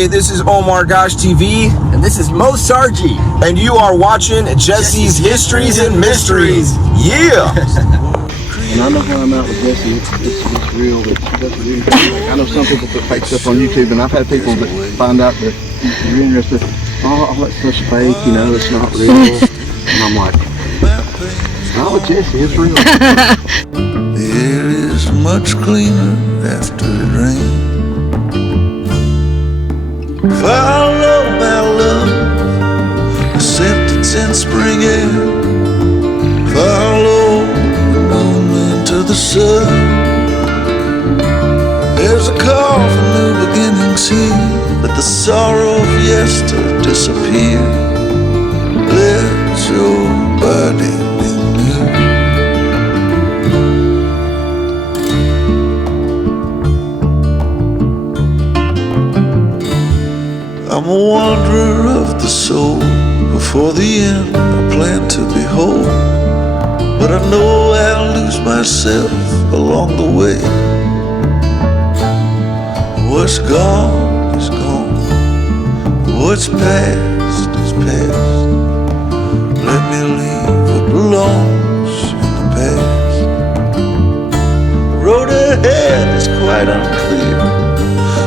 Hey, this is Omar Gosh TV. And this is Mo Sargi. And you are watching Jesse's Histories and Mysteries. Yeah! And I know when I'm out with Jessie, it's real, but she doesn't do anything. I know some people put fake stuff on YouTube, and I've had people that find out that you're interested, oh, that's such fake, you know, it's not real. And I'm like, not with Jessie, it's real. It is much cleaner after it rains. Follow my love, acceptance in spring air. Follow the moon into the sun. There's a call for new beginnings here. Let the sorrow of yester disappear. Let your body be new. I'm a wanderer of the soul. Before the end I plan to behold, but I know I'll lose myself along the way. What's gone is gone, what's past is past. Let me leave what belongs in the past. The road ahead is quite unclear.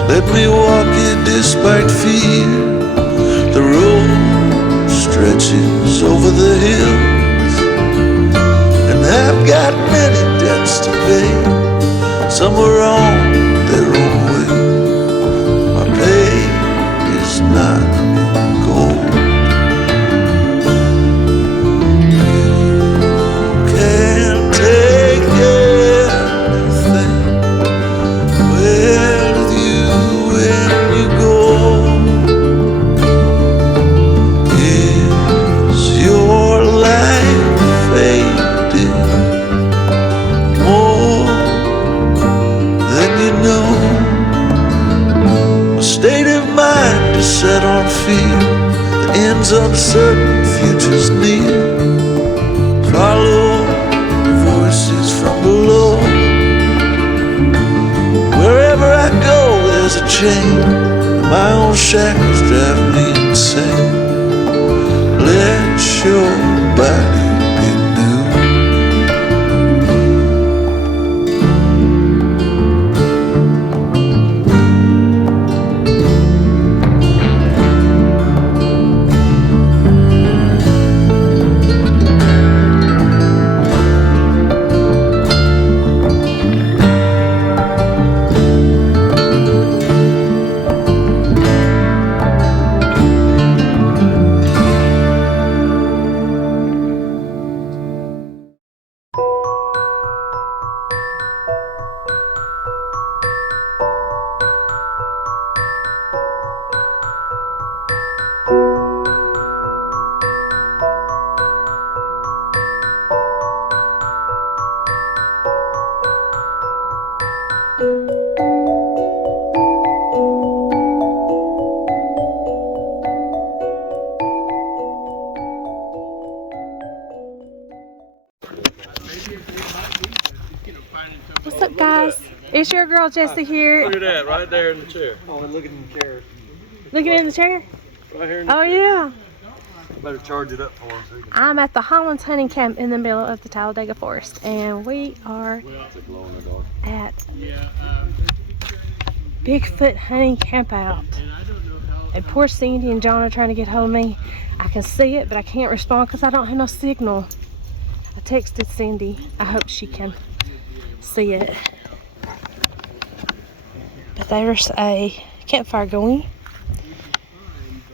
Let me walk it despite fear. The road stretches over the hills, and I've got many debts to pay. Some are on their own way. My pay is not in gold. You can't take anything with you when you go. Is your life fading more than you know? My state of mind is set on fear. The end's uncertain, future's near. Follow voices from below. Wherever I go, there's a chain, and my own shackles drive me insane. Let your body be new. What's up, guys? It's your girl Jessie here. Look at that, right there in the chair. Oh, look in the chair. Looking in the chair? Right here in the Oh, yeah. Better charge it up for him so he can... I'm at the Hollis Hunting Camp in the middle of the Talladega Forest, and we are at Bigfoot hunting campout. And poor Cindy and John are trying to get hold of me. I can see it, but I can't respond because I don't have no signal. I texted Cindy. I hope she can see it. But there's a campfire going.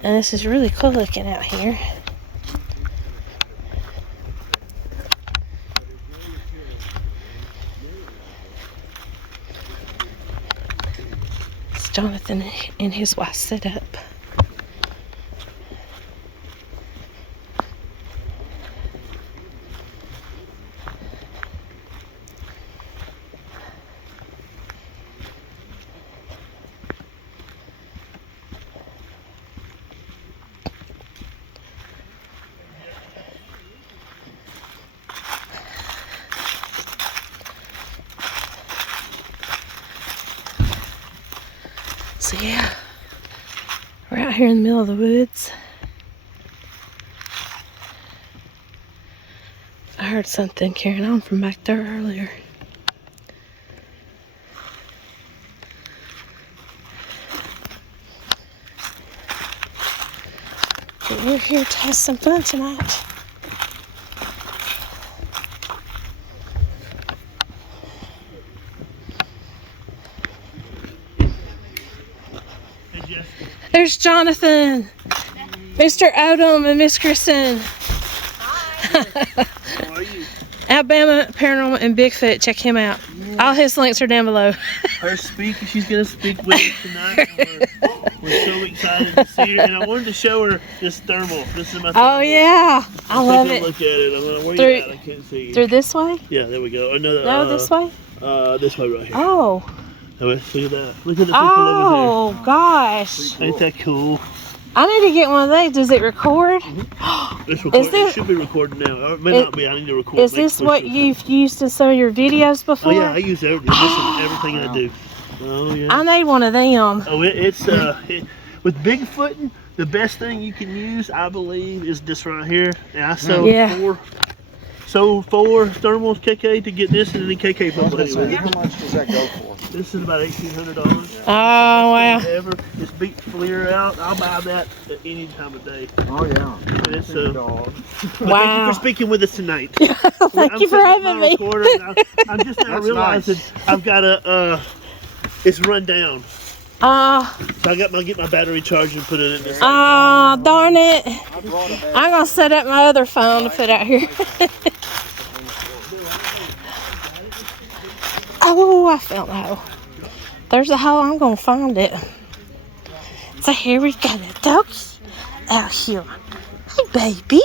And this is really cool looking out here. It's Jonathan and his wife set up. So yeah, We're out here in the middle of the woods. I heard something carrying on from back there earlier. But we're here to have some fun tonight. There's Jonathan, Mr. Odom, and Miss Kristen. How are you? Alabama Paranormal and Bigfoot. Check him out. All his links are down below. Her speaker, she's going to speak with us tonight. And we're so excited to see her. And I wanted to show her this thermal. This is my thermal. Oh yeah, I love Take a it. look at it. I'm gonna, where Through- you at? I can't see you. Through this way? Yeah, there we go. No, this way? This way right here. Oh. Look at that. Look at the people over Oh gosh. there. Ain't that cool? I need to get one of these. Does it record? It's recording. this- It should be recording now. Or it may not be. I need to record. Is make this sure what it's- you've used in some of your videos Oh before? yeah, I use everything I do. Oh yeah. I need one of them. Oh, with Bigfooting, the best thing you can use, I believe, is this right here. And I sold four thermals KK to get this, and then KK put it anyway. How much does that go for? This is about $1,800. Oh wow. Ever. It's beat clear out. I'll buy that at any time of day. Oh yeah. And it's, Dog. Thank you Wow. for speaking with us tonight. Thank you for setting up having my me. recorder, and I'm just now That's realizing I've got a. It's run down. So I got get my battery charged and put it in this. Darn it. I'm gonna set up my other phone to put out here. Oh, I felt a hole. There's a hole, I'm gonna find it. So here we go, the dogs out here. Hey baby.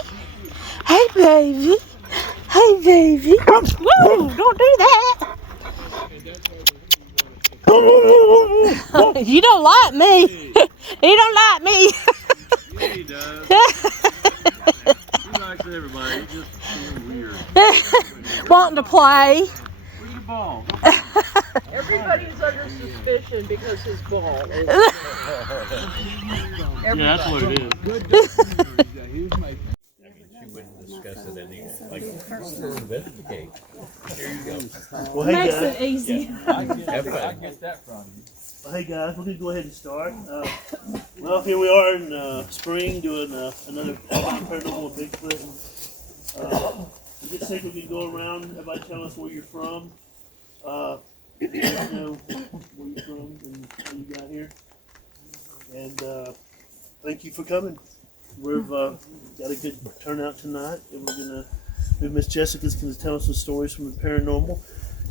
Hey baby. Hey baby. Whoa, don't do that. You don't like me. You don't like me. Yeah, he does. He likes everybody. He's just weird. Wanting to play. Where's the ball? Everybody's under suspicion because his ball is. Yeah, that's what it is. Well, hey Makes guys. it easy. Well, hey guys, we're gonna go ahead and start. Well, here we are in spring doing another paranormal Bigfoot. I just think we can go around. Everybody tell us where you're from. Let us know where you're from and how you got here. And thank you for coming. We've got a good turnout tonight, and Miss Jessica's going to tell us some stories from the paranormal.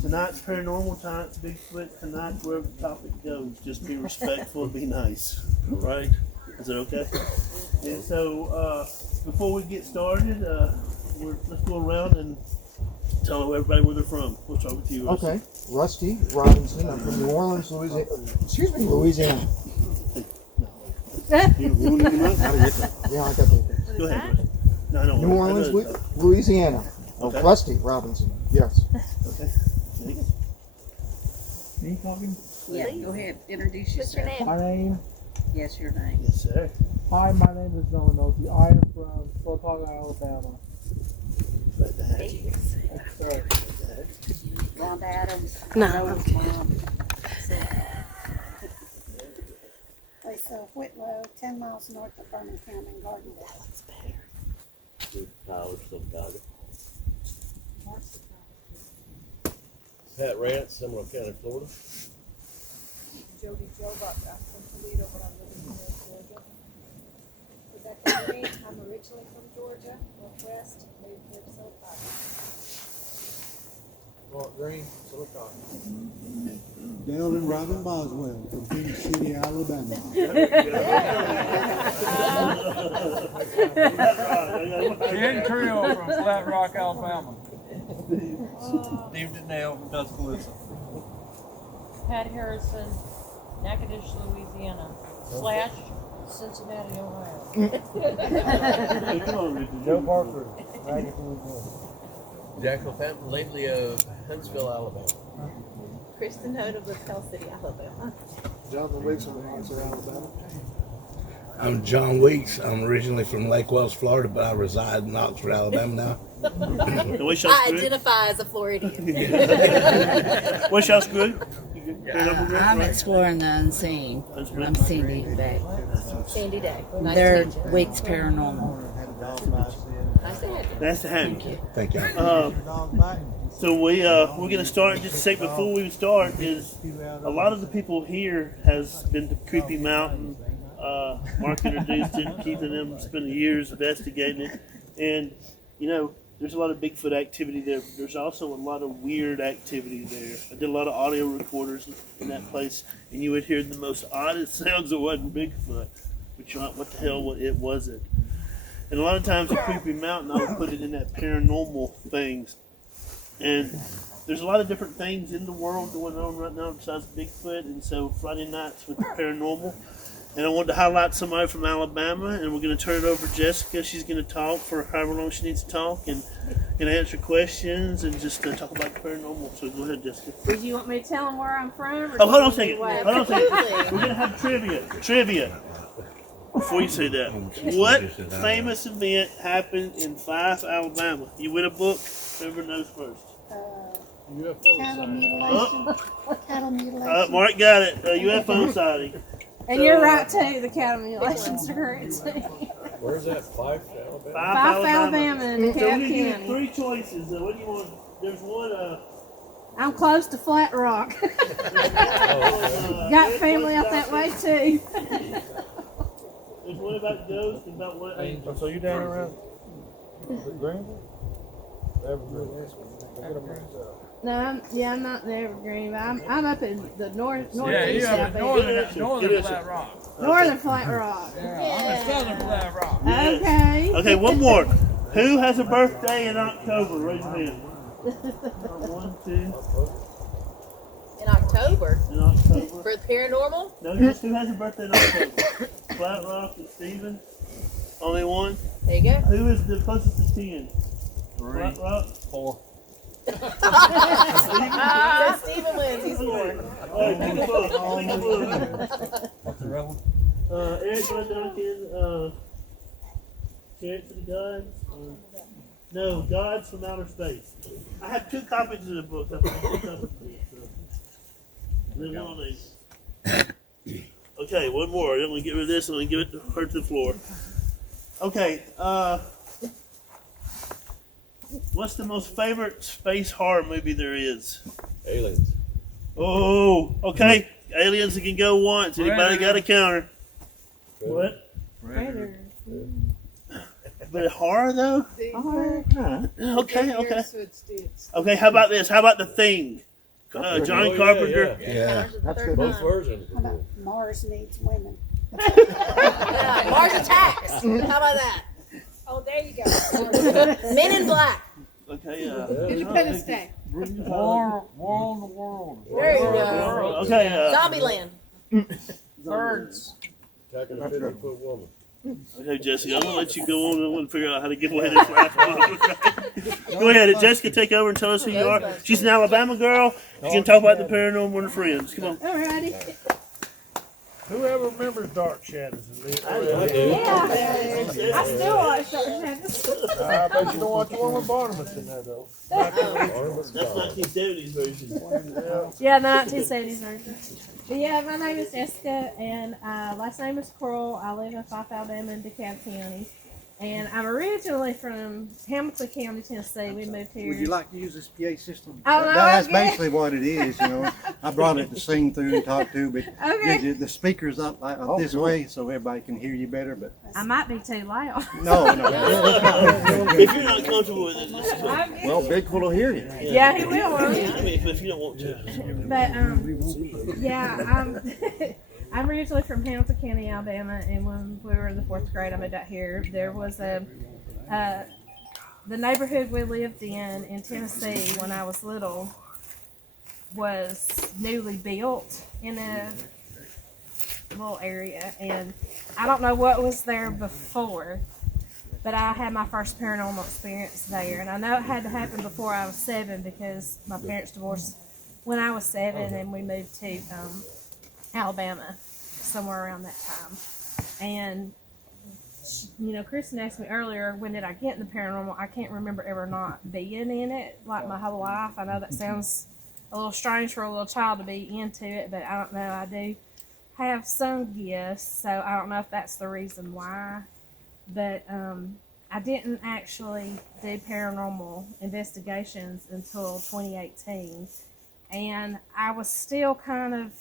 Tonight's paranormal, tonight's Bigfoot, tonight's wherever the topic goes. Just be respectful and be nice. All right? Is that okay? And so, before we get started, let's go around and tell everybody where they're from. We'll start with you, Rusty. Okay. Rusty Robinson. I'm from New Orleans, Louisiana. Excuse me, Louisiana. You want to come out? Yeah, I got that. Go ahead, Rusty. No, I don't New want Orleans, Louisiana. Okay. Rusty Robinson. Yes. Okay. Me talking? Yeah, go ahead. Introduce yourself. My name? Yes, your name. Yes, sir. Hi, my name is Noah Noki. I am from Sylacauga, Alabama. Glad to have you. That's right. Rhonda Adams. No. Noah's mom. Lisa Whitlow, 10 miles north of Birmingham in Gardendale. Pat Rance, Seminole County, Florida. Jody Jobuck, I'm from Toledo, but I'm living here in Georgia. Rebecca Green, I'm originally from Georgia, Northwest, moved here to Sylacauga. Mark Green, Sylacauga. Dale and Robin Boswell from King City, Alabama. Ken Creel from Flat Rock, Alabama. Steve Donnell from Tuscaloosa. Pat Harrison, Natchitoches, Louisiana, / Cincinnati, Ohio. Come on, Richard. Joe Parker, right from Jackal Fountain, lately of Huntsville, Alabama. Kristen Odom of Pell City, Alabama. Jonathan Wicks from Monson, Alabama. I'm John Weeks. I'm originally from Lake Wells, Florida, but I reside in Oxford, Alabama now. I identify as a Floridian. What's y'all's good? I'm exploring the unseen. I'm Cindy Day. Sandy Day. Nice They're to meet you. Weeks Paranormal. Nice to have you. Nice to have you. Thank you. So we're gonna start. Just to say before we start is a lot of the people here has been to Creepy Mountain. Mark introduced it. Keith and them spent years investigating it, and you know there's a lot of Bigfoot activity there. But there's also a lot of weird activity there. I did a lot of audio recorders in that place, and you would hear the most oddest sounds. It wasn't Bigfoot, but you're like, what the hell? It wasn't. And a lot of times at Creepy Mountain, I would put it in that paranormal things. And there's a lot of different things in the world going on right now besides Bigfoot. And so Friday nights with the paranormal. And I wanted to highlight somebody from Alabama. And we're going to turn it over to Jessica. She's going to talk for however long she needs to talk. And going to answer questions and just talk about the paranormal. So go ahead, Jessica. Would you want me to tell them where I'm from? Oh, hold on a second. Hold on a second. We're going to have trivia. Before you say that, what famous event happened in Fife, Alabama? You win a book. Whoever knows first. Cattle mutilation. Cattle mutilation. Mark got it. UFO sighting. And you're right too. The cattle mutilations are correct too. Where's that? Fife, Alabama? Fife, Alabama, and So DeKalb we give County. you three choices. What do you want? There's one. I'm close to Flat Rock. Got family out that way too. There's one about ghosts and about what. So you down around Greenville? No, I'm not in Evergreen, but I'm up in the northeast. Northern Flat Rock. Northern Flat Rock. I'm in Southern Flat Rock. Okay. Okay, one more. Who has a birthday in October? Raise your hand. 1, 2. In October. In October. For the paranormal? No, just who has a birthday in October? Flat Rock and Steven. Only one. There you go. Who is the closest to 10? 3. Flat Rock. 4. So Steven wins. He's 4. Take a book. Eric Von Duncan. Chariots of the Gods. No, Gods from Outer Space. I have 2 copies of the book. I have 2 copies of it. Then one of these. Okay, one more. I'm going to get rid of this and I'm going to give it to the floor. Okay, what's the most favorite space horror movie there is? Aliens. Oh, okay. Aliens can go once. Anybody got a counter? What? Predator. But horror though? Horror. Okay. Okay, how about this? How about The Thing? John Carpenter. Yeah. That's good. Both versions. How about Mars needs women? Yeah, Mars Attacks. How about that? Oh, there you go. Men in Black. Okay. Independence Day. War on the World. There you go. Okay. Zombieland. Birds. Attacking a 50-foot woman. Okay, Jessica, I'm going to let you go on. I want to figure out how to give away this last one. Go ahead. Jessica, take over and tell us who you are. She's an Alabama girl. You can talk about the paranormal and her friends. Come on. Alrighty. Whoever remembers Dark Shadows? Yeah. I still watch Dark Shadows. I bet you don't watch the one with Barnabas in there, though. That's 1970s version. Yeah, the 1970s version. But yeah, my name is Jessica, and last name is Kroll. I live in Fife, Alabama, in DeKalb County. And I'm originally from Hamilton County, Tennessee. We moved here. Would you like to use this PA system? Oh, no, That's okay. basically what it is, you know. I brought it to sing through and talk to, but Okay. the speaker's up this way so everybody can hear you better. But I might be too loud. no. If you're not comfortable with it, just Well, Bigfoot will hear you. Yeah, he will. Won't he? I mean, if you don't want to. But I'm originally from Hamilton County, Alabama, and when we were in the 4th grade, I moved out here. There was the neighborhood we lived in Tennessee when I was little was newly built in a little area, and I don't know what was there before, but I had my first paranormal experience there, and I know it had to happen before I was 7 because my parents divorced when I was 7, and we moved to Alabama somewhere around that time. And you know, Kristen asked me earlier, when did I get in the paranormal? I can't remember ever not being in it, like my whole life. I know that sounds a little strange for a little child to be into it, but I don't know. I do have some gifts, so I don't know if that's the reason why. But I didn't actually do paranormal investigations until 2018, and I was still kind of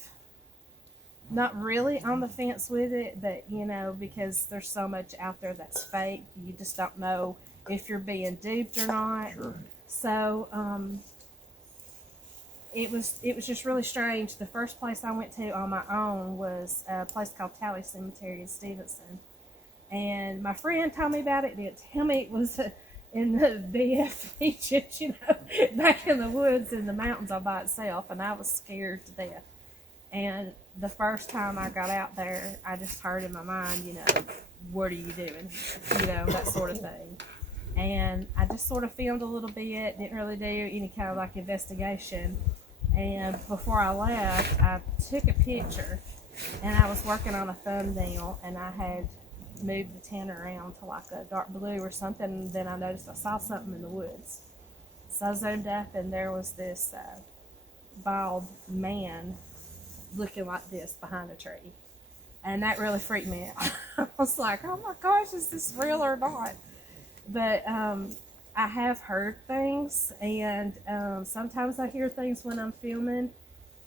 not really on the fence with it, but you know, because there's so much out there that's fake, you just don't know if you're being duped or not. Sure. So it was just really strange. The first place I went to on my own was a place called Talladega Cemetery in Stevenson, and my friend told me about it. Didn't tell me it was in the BF beaches, you know, back in the woods in the mountains all by itself, and I was scared to death. And the first time I got out there, I just heard in my mind, you know, what are you doing? You know, that sort of thing. And I just sort of filmed a little bit, didn't really do any kind of like investigation. And before I left, I took a picture, and I was working on a thumbnail, and I had moved the tent around to like a dark blue or something, and then I noticed I saw something in the woods. So I zoomed up, and there was this bald man looking like this behind a tree, and that really freaked me out. I was like, oh my gosh, is this real or not? But I have heard things, and sometimes I hear things when I'm filming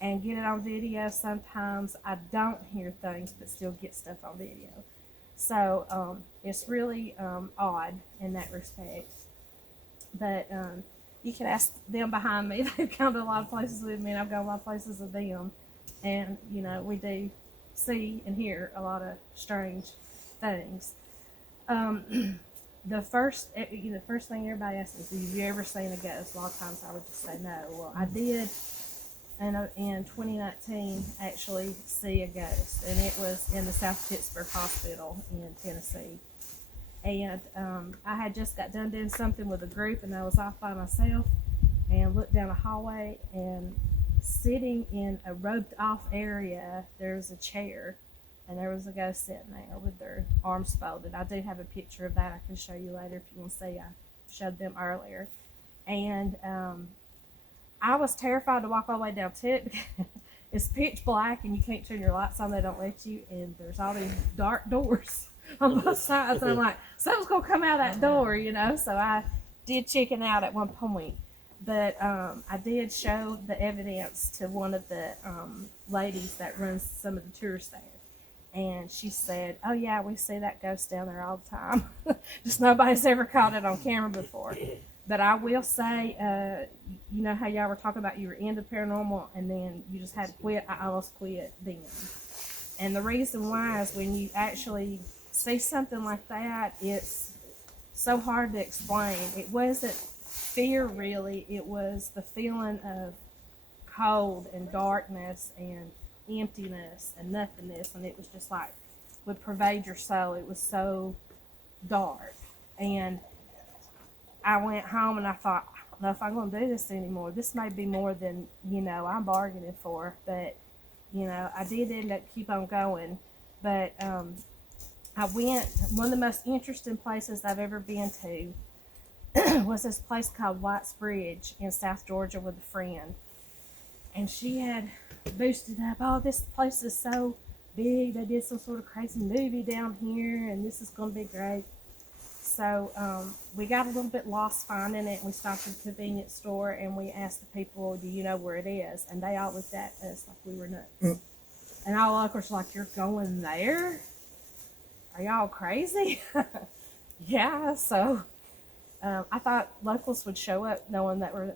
and get it on video. Sometimes I don't hear things but still get stuff on video. So it's really odd in that respect. But you can ask them behind me. They've gone to a lot of places with me, and I've gone a lot of places with them. And, you know, we do see and hear a lot of strange things. The first thing everybody asks is, have you ever seen a ghost? A lot of times I would just say no. Well, I did in 2019 actually see a ghost, and it was in the South Pittsburgh Hospital in Tennessee. And I had just got done doing something with a group, and I was off by myself and looked down a hallway, and sitting in a roped off area, there was a chair, and there was a ghost sitting there with their arms folded. I do have a picture of that I can show you later if you want to see. I showed them earlier. And I was terrified to walk all the way down to it because it's pitch black and you can't turn your lights on, they don't let you, and there's all these dark doors on both sides, and I'm like, something's gonna come out of that door, you know. So I did chicken out at one point. But I did show the evidence to one of the ladies that runs some of the tours there. And she said, oh yeah, we see that ghost down there all the time. Just nobody's ever caught it on camera before. But I will say, you know how y'all were talking about you were into paranormal and then you just had to quit? I almost quit then. And the reason why is when you actually see something like that, it's so hard to explain. It wasn't fear really, it was the feeling of cold and darkness and emptiness and nothingness, and it was just like would pervade your soul. It was so dark. And I went home and I thought, I don't know if I'm going to do this anymore. This may be more than, you know, I'm bargaining for, but you know, I did end up keep on going. But I went, one of the most interesting places I've ever been to was this place called White's Bridge in South Georgia with a friend. And she had boosted up, oh, this place is so big, they did some sort of crazy movie down here, and this is going to be great. So we got a little bit lost finding it, and we stopped at a convenience store, and we asked the people, do you know where it is? And they all looked at us like we were nuts. And all of us were like, you're going there? Are y'all crazy? Yeah, so I thought locals would show up knowing that we're,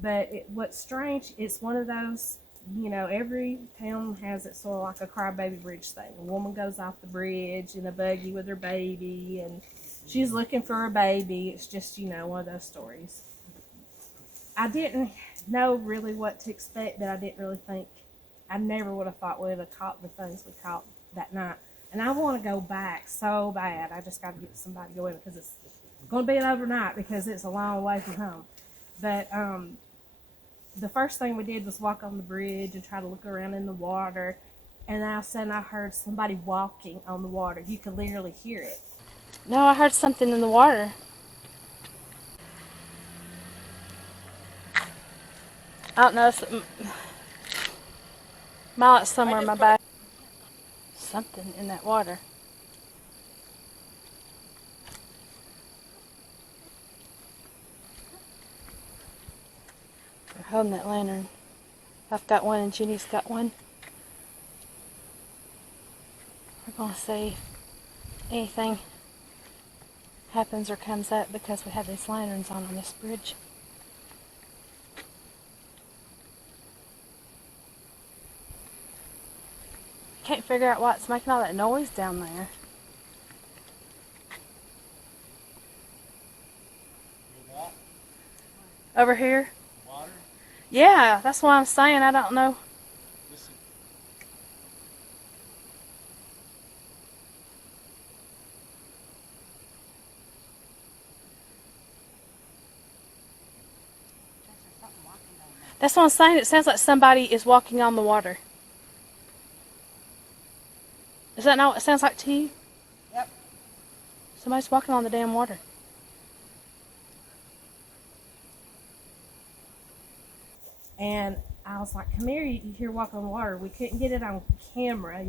but what's strange, it's one of those, you know, every town has it sort of like a crybaby bridge thing. A woman goes off the bridge in a buggy with her baby, and she's looking for her baby. It's just, you know, one of those stories. I didn't know really what to expect, but I didn't really think, I never would have thought we would have caught the things we caught that night. And I want to go back so bad. I just got to get somebody to go in because it's going to be an overnight because it's a long way from home. But the first thing we did was walk on the bridge and try to look around in the water. And all of a sudden I heard somebody walking on the water. You could literally hear it. No, I heard something in the water. I don't know. It's somewhere in my back. Something in that water. We're holding that lantern. I've got one and Jenny's got one. We're going to see if anything happens or comes up because we have these lanterns on this bridge. Can't figure out why it's making all that noise down there. Over here? Water? Yeah, that's what I'm saying. I don't know. That's what I'm saying. It sounds like somebody is walking on the water. Is that not what it sounds like to you? Yep. Somebody's walking on the damn water. And I was like, come here, you hear walking on the water. We couldn't get it on camera,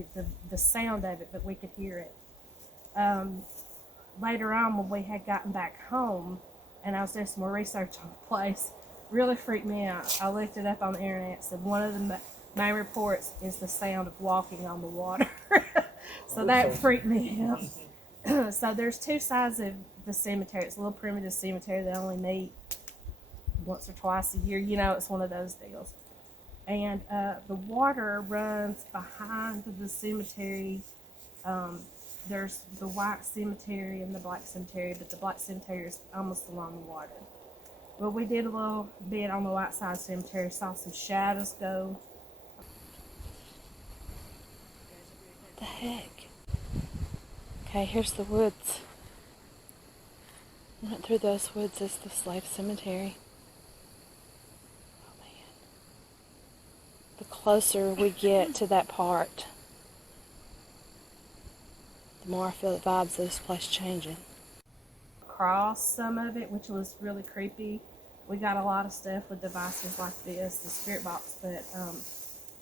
the sound of it, but we could hear it. Later on, when we had gotten back home, and I was doing some more research on the place, really freaked me out. I looked it up on the internet, said one of the main reports is the sound of walking on the water. So that freaked me out. So there's two sides of the cemetery. It's a little primitive cemetery. They only meet once or twice a year. You know, it's one of those deals. And the water runs behind the cemetery. There's the white cemetery and the black cemetery, but the black cemetery is almost along the water. Well, we did a little bit on the white side cemetery, saw some shadows go. What the heck? Okay, here's the woods. We went through those woods as the slave cemetery. Oh man. The closer we get to that part, the more I feel the vibes of this place changing. Across some of it, which was really creepy. We got a lot of stuff with devices like this, the spirit box, but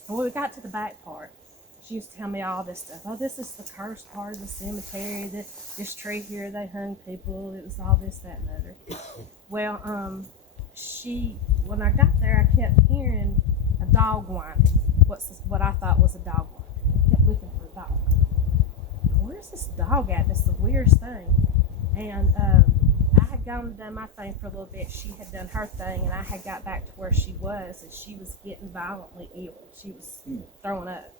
when we got to the back part, she used to tell me all this stuff. Oh, this is the cursed part of the cemetery. This tree here, they hung people. It was all this, that, and the other. Well, when I got there, I kept hearing a dog whining. What I thought was a dog whining. I kept looking for a dog. Where's this dog at? That's the weirdest thing. And I had gone and done my thing for a little bit. She had done her thing, and I had got back to where she was, and she was getting violently ill. She was throwing up.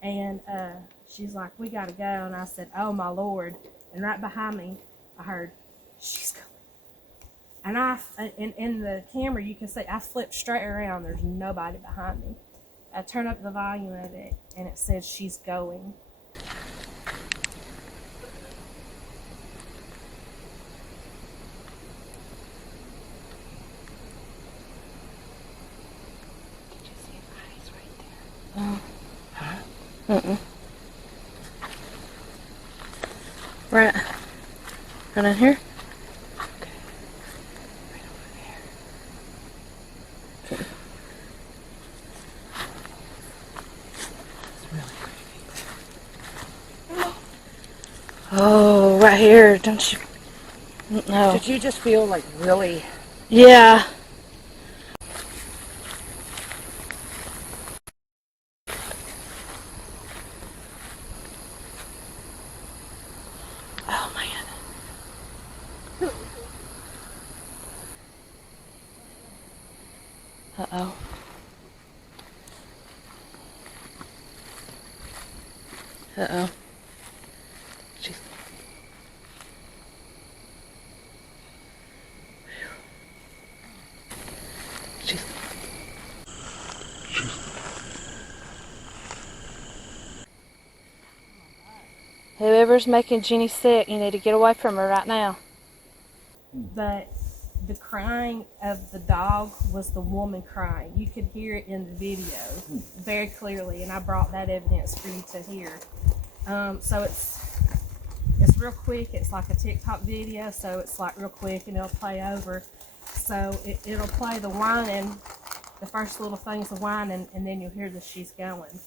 And she's like, we got to go. And I said, oh, my Lord. And right behind me, I heard, she's coming. And in the camera, you can see I flipped straight around. There's nobody behind me. I turned up the volume of it, and it said, she's going. Right in here? Okay. Right over there. Okay. It's really creepy. Oh, right here, don't you? No. Did you just feel like really? Yeah. Oh man. Uh-oh. Uh-oh. Jeez. Jeez. Whoever's making Jenny sick, you need to get away from her right now. But the crying of the dog was the woman crying. You could hear it in the video very clearly, and I brought that evidence for you to hear. So it's real quick. It's like a TikTok video, so it's like real quick, and it'll play over. So it'll play the whining, the first little things of whining, and then you'll hear that she's going.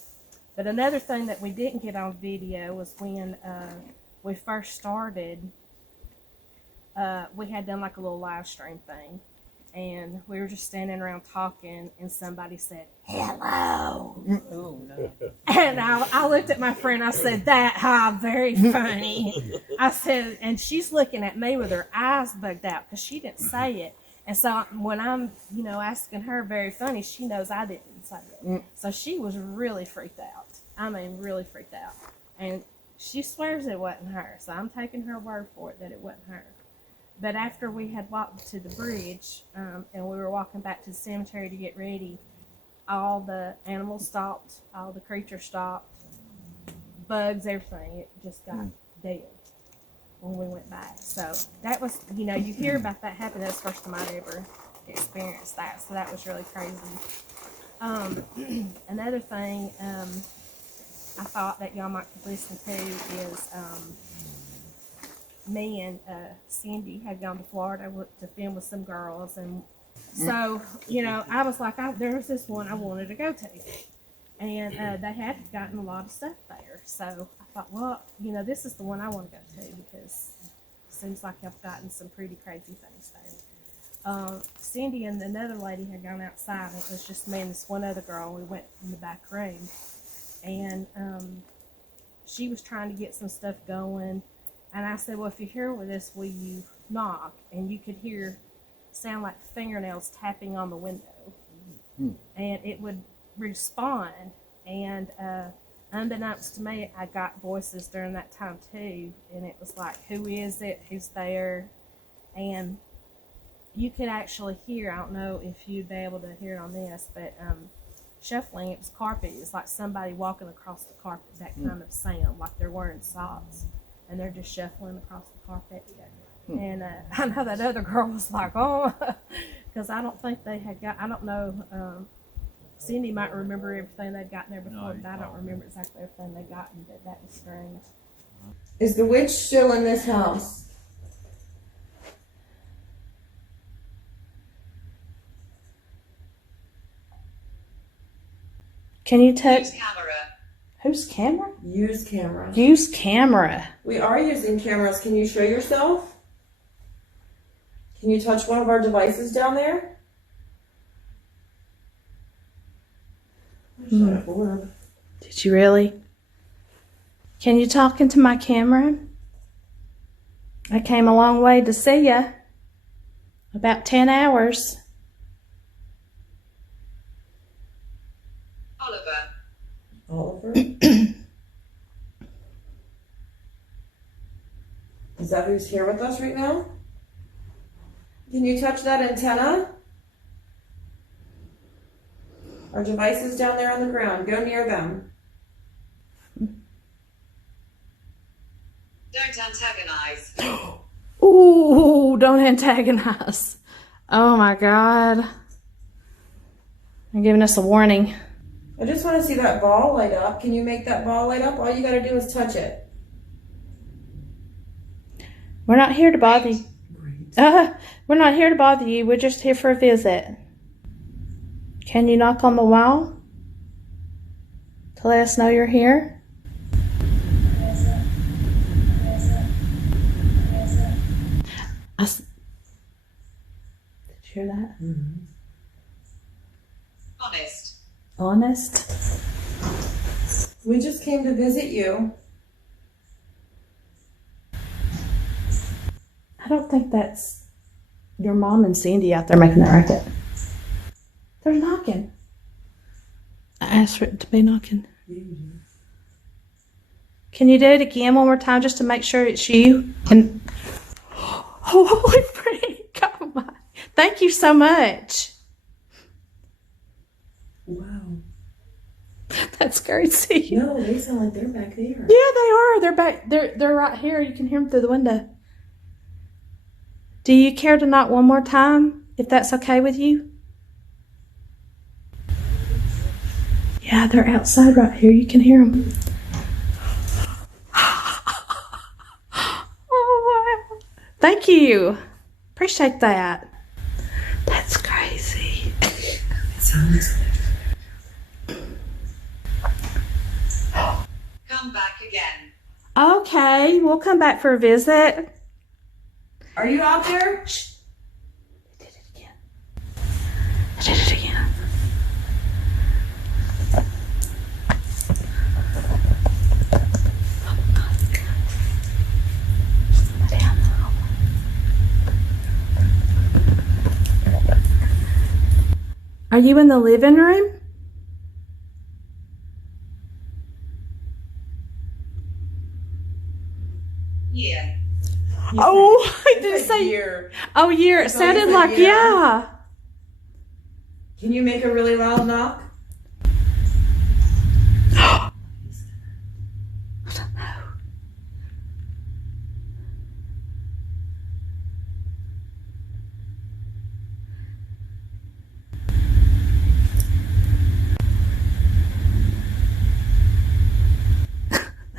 But another thing that we didn't get on video was when we first started. We had done like a little live stream thing, and we were just standing around talking, and somebody said, "Hello." Oh, no. And I looked at my friend. I said, very funny. I said, and she's looking at me with her eyes bugged out because she didn't say it. And so when I'm, asking her very funny, she knows I didn't say it. So she was really freaked out. I mean, really freaked out. And she swears it wasn't her. So I'm taking her word for it that it wasn't her. But after we had walked to the bridge, and we were walking back to the cemetery to get ready, all the animals stopped, all the creatures stopped, bugs, everything. It just got dead when we went back. So that was, you hear about that happen. That's the first time I'd ever experienced that. So that was really crazy. Another thing I thought that y'all might listen to is me and Cindy had gone to Florida to film with some girls, and so I was like, there was this one I wanted to go to, and they had gotten a lot of stuff there. So I thought, well, this is the one I want to go to because it seems like I've gotten some pretty crazy things there. Cindy and another lady had gone outside, and it was just me and this one other girl. We went in the back room, and she was trying to get some stuff going. And I said, well, if you're here with us, will you knock? And you could sound like fingernails tapping on the window. And it would respond. And unbeknownst to me, I got voices during that time too. And it was like, who is it? Who's there? And you could actually hear, I don't know if you'd be able to hear it on this, but shuffling, it was carpet. It's like somebody walking across the carpet, that kind of sound, like they're wearing socks. And they're just shuffling across the carpet. And I know that other girl was like, oh, because I don't think they had got, I don't know, Cindy might remember everything they'd gotten there before, but I don't remember exactly everything they gotten, but that was strange. Is the witch still in this house? Can you touch? Whose camera? Use camera. Use camera. We are using cameras. Can you show yourself? Can you touch one of our devices down there? Did you really? Can you talk into my camera? I came a long way to see ya. About 10 hours. Oliver? Is that who's here with us right now? Can you touch that antenna? Our devices down there on the ground. Go near them. Don't antagonize. Ooh, don't antagonize. Oh my God. They're giving us a warning. I just want to see that ball light up. Can you make that ball light up? All you got to do is touch it. We're not here to bother you. We're not here to bother you. We're just here for a visit. Can you knock on the wall to let us know you're here? Did you hear that? Honest. Honest? We just came to visit you. I don't think that's your mom and Sandy out there making that racket. They're knocking. I asked for it to be knocking. Can you do it again one more time just to make sure it's you? And oh, holy freak! Oh my! Thank you so much. Wow. That's crazy. No, they sound like they're back there. Yeah, they are. They're back. They're right here. You can hear them through the window. Do you care to knock one more time, if that's okay with you? Yeah, they're outside right here. You can hear them. Oh, wow. Thank you. Appreciate that. That's crazy. Come back again. Okay, we'll come back for a visit. Are you out there? Shh. I did it again. I did it again. Are you in the living room? Yeah. Oh, I didn't say year. Oh, year. It sounded like yeah. Can you make a really loud knock? I don't know.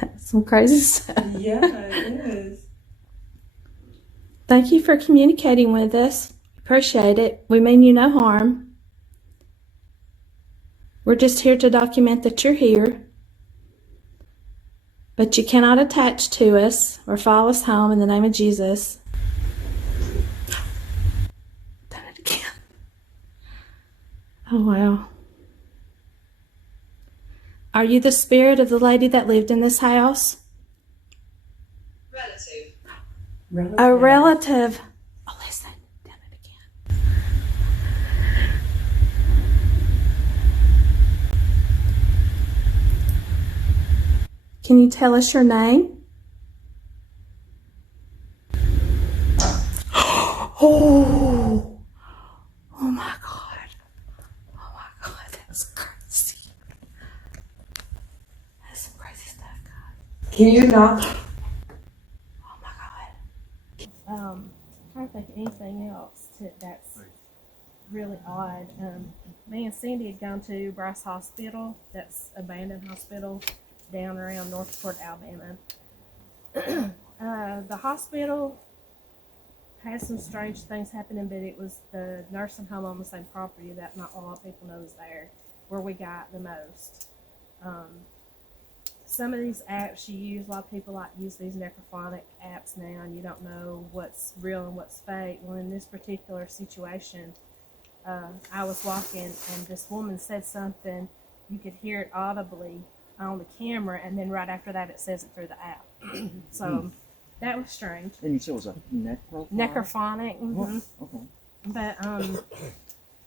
That's some crazy stuff. Yeah, it is. Thank you for communicating with us. Appreciate it. We mean you no harm. We're just here to document that you're here. But you cannot attach to us or follow us home in the name of Jesus. Done it again. Oh, wow. Are you the spirit of the lady that lived in this house? Relative. A relative. Oh, listen. Done it again. Can you tell us your name? Oh, oh my God. Oh my God, that's crazy. That's some crazy stuff, God. Can you knock? Oh my God. I'm trying to think of anything else that's really odd. Me and Cindy had gone to Bryce Hospital, that's abandoned hospital down around Northport, Alabama. The hospital had some strange things happening, but it was the nursing home on the same property that not a lot of people know is there, where we got the most. Some of these apps you use, a lot of people like use these necrophonic apps now, and you don't know what's real and what's fake. Well, in this particular situation, I was walking and this woman said something. You could hear it audibly on the camera, and then right after that it says it through the app. So that was strange. And you said it was a Necrophonic. Mm-hmm. Oh, okay. But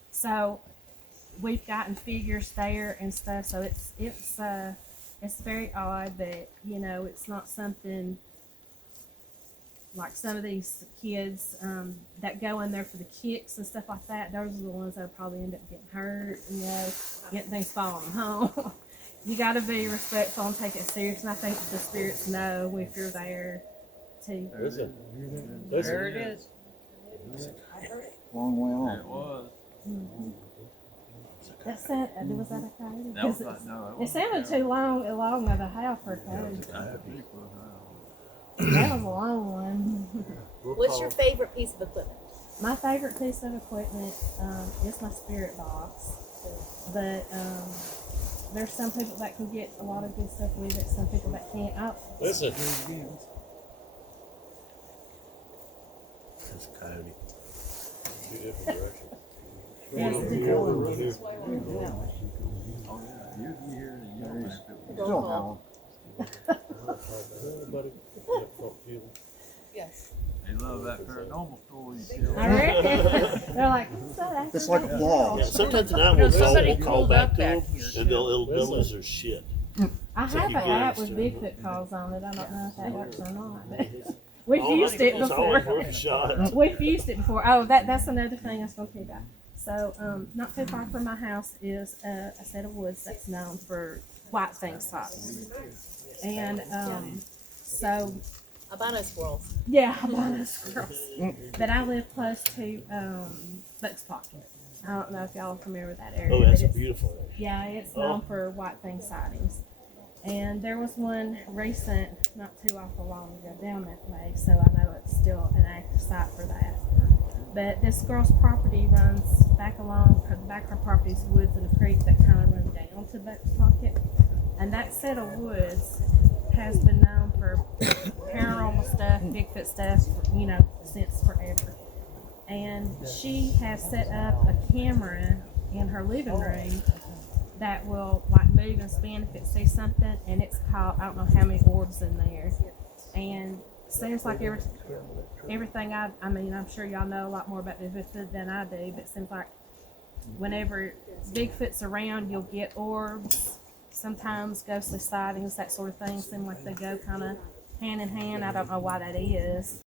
so we've gotten figures there and stuff. So it's very odd, but you know, it's not something like some of these kids that go in there for the kicks and stuff like that. Those are the ones that probably end up getting hurt, you know, getting things falling home. You got to be respectful and take it serious. And I think the spirits know if you're there too. There is it. There it is. Long way on. It was. Was that okay? That was not, no. It sounded too long of a howl for a code. That was a long one. What's your favorite piece of equipment? My favorite piece of equipment is my spirit box. But there's some people that can get a lot of good stuff with it, some people that can't. Listen. That's Cody. Two different directions. Yes, Don't howl. Yes. They love that paranormal story you tell. I reckon. They're like, what's that? It's like a blog. Yeah, sometimes an animal will call back to them, and they'll lose their shit. I have an app with Bigfoot calls on it. I don't know if that works or not. But we've used it It's before. always worth a shot. We've used it before. Oh, that's another thing I was going to tell you about. So, not too far from my house is a set of woods that's known for white thing spots. And so albino squirrels. Yeah, albino squirrels. But I live close to Buck's Pocket. I don't know if y'all are familiar with that area. Oh, that's but it's, beautiful area. Yeah, it's known for white thing sightings. And there was one recent, not too awful long ago, down that way, so I know it's still an active site for that. But this girl's property runs back along, the back of her property is woods and a creek that kind of runs down to Buck's Pocket. And that set of woods has been known for paranormal stuff, Bigfoot stuff, you know, since forever. And she has set up a camera in her living room that will like move and spin if it sees something, and it's called, I don't know how many orbs in there. And seems like everything I mean, I'm sure y'all know a lot more about Bigfoot than I do, but it seems like whenever Bigfoot's around, you'll get orbs, sometimes ghostly sightings, that sort of thing. Seem like they go kind of hand in hand. I don't know why that is.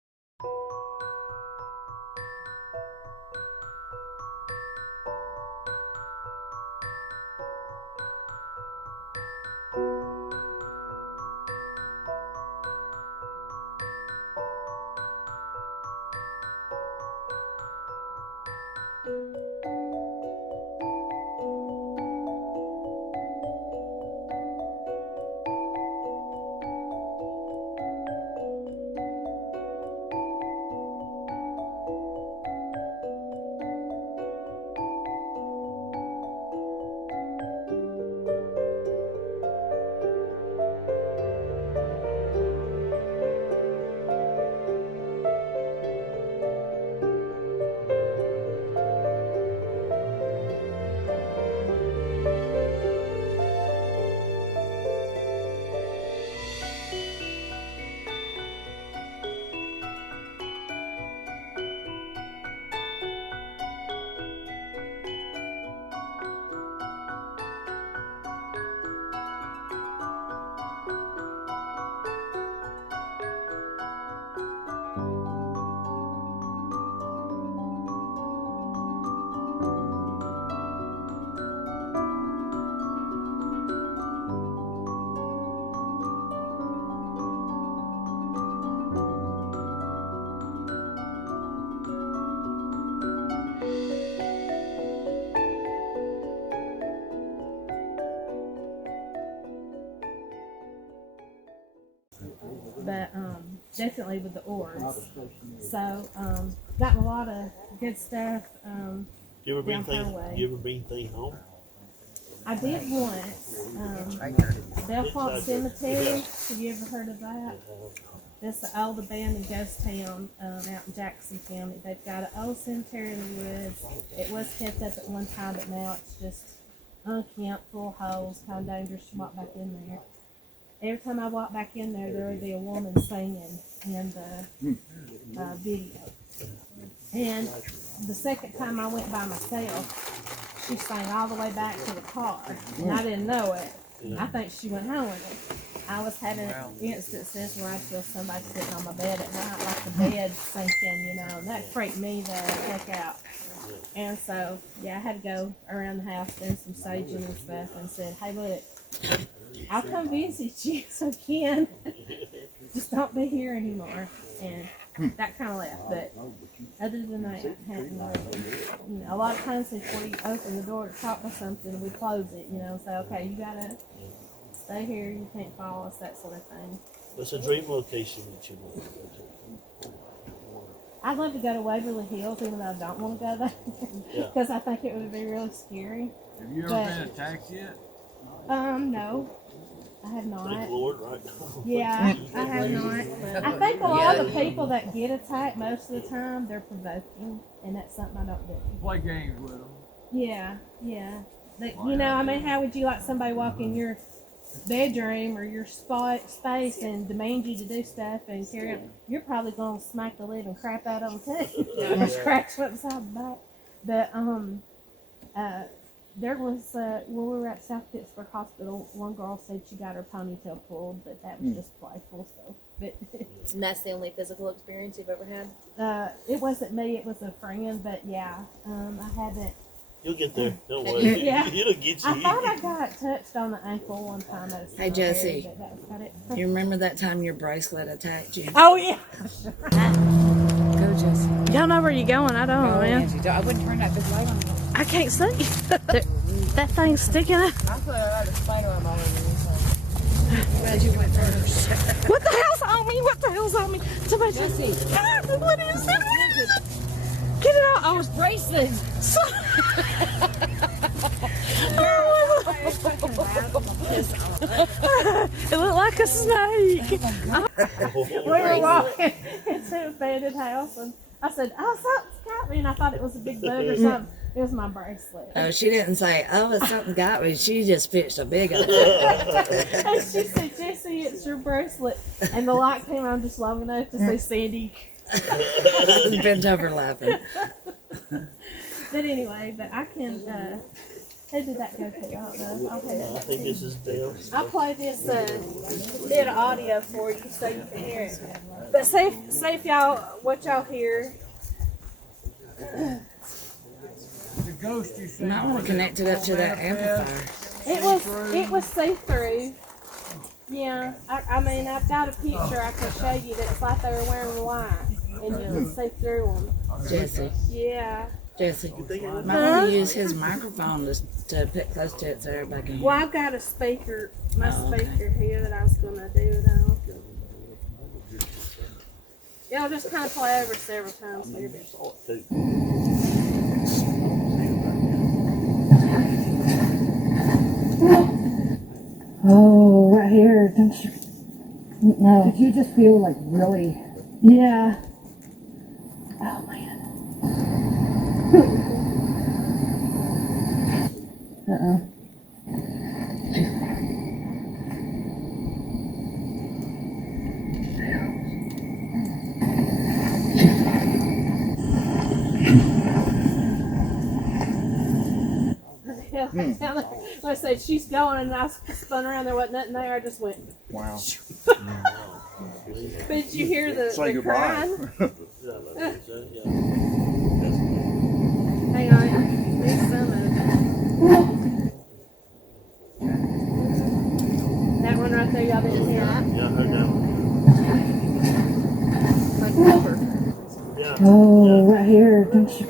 But definitely with the orbs. So gotten a lot of good stuff. You ever bring down her things? way. You ever bring things home? I did once. Belfont Cemetery. Have you ever heard of that? It's the old abandoned ghost town out in Jackson County. They've got an old cemetery in the woods. It was kept up at one time, but now it's just unkempt, full of holes, kind of dangerous to walk back in there. Every time I walk back in there, there would be a woman singing in the video. And the second time I went by myself, she sang all the way back to the car, and I didn't know it. I think she went home with me. I was having instances where I'd feel somebody sitting on my bed at night, like the bed sinking, you know, and that freaked me the heck out. And so, yeah, I had to go around the house doing some saging and stuff and said, hey, look, I'll come visit you again. Just don't be here anymore. And that kind of left. But other than that, it hadn't really. You know, a lot of times before you open the door to talk about something, we close it, you know, and say, okay, you gotta stay here, you can't follow us, that sort of thing. What's a dream location that you want to go to? I'd love to go to Waverly Hills, even though I don't want to go there, because I think it would be really scary. Have you ever been attacked yet? No. I have not. Thank the Lord, right? Yeah, I have not. I think a lot of the people that get attacked, most of the time, they're provoking, and that's something I don't do. Play games with them. Yeah, yeah. You know, I mean, how would you like somebody walk in your bedroom or your space and demand you to do stuff and carry on? You're probably going to smack the living crap out of them too. Scratch what's upside the back. But there was when we were at South Pittsburgh Hospital, one girl said she got her ponytail pulled, but that was just playful. So, but and that's the only physical experience you've ever had? It wasn't me; it was a friend. But yeah, I haven't. You'll get there. Don't worry. Yeah. It'll get you. I thought I got touched on the ankle one time. At a Hey, Jessie. but that was about it. You remember that time your bracelet attacked you? Oh, yeah. Go, Jessie. Y'all know where you're going. I don't, man. Angie, I wouldn't turn that big light on. I can't see. That thing's sticking up. I thought I had a spider on all over Glad you went first. What the hell's on me? What the hell's on me? Somebody Jessie. What is it? Get it out. I was bracelet. It looked like a snake. We were walking into an abandoned house and I said, oh, something's got me. And I thought it was a big bug or something. It was my bracelet. Oh, she didn't say, oh, it's something got me. She just pitched a big one. And she said, Jessie, it's your bracelet. And the light came on just long enough to say Sandy. Bent over laughing. But anyway, but I can, who did that go to? I don't know. I'll play I think this is Dale. I'll play this bit of audio for you so you can hear it. But say if y'all, what y'all hear. The ghost you You said. might want to connect it up to that amplifier. It was see-through. Yeah, I mean, I've got a picture I can show you that's like they were wearing white, and you'll see through them. Jessie. Yeah. Jessie, might want to use his microphone to put close to it so everybody can hear. Well, I've got a speaker, my speaker here that I was going to do it on. Yeah, I'll just kind of play over several times here. Oh, right here, don't you? No. Did you just feel like really? Yeah. Oh man. Uh-oh. I said she's going, and I spun around. There wasn't nothing there. I just went. Wow. But did you hear the goodbye. crying? Hang on, there's some of it. That one right there, y'all didn't hear that? Yeah, I heard that one. Oh, right here, don't you?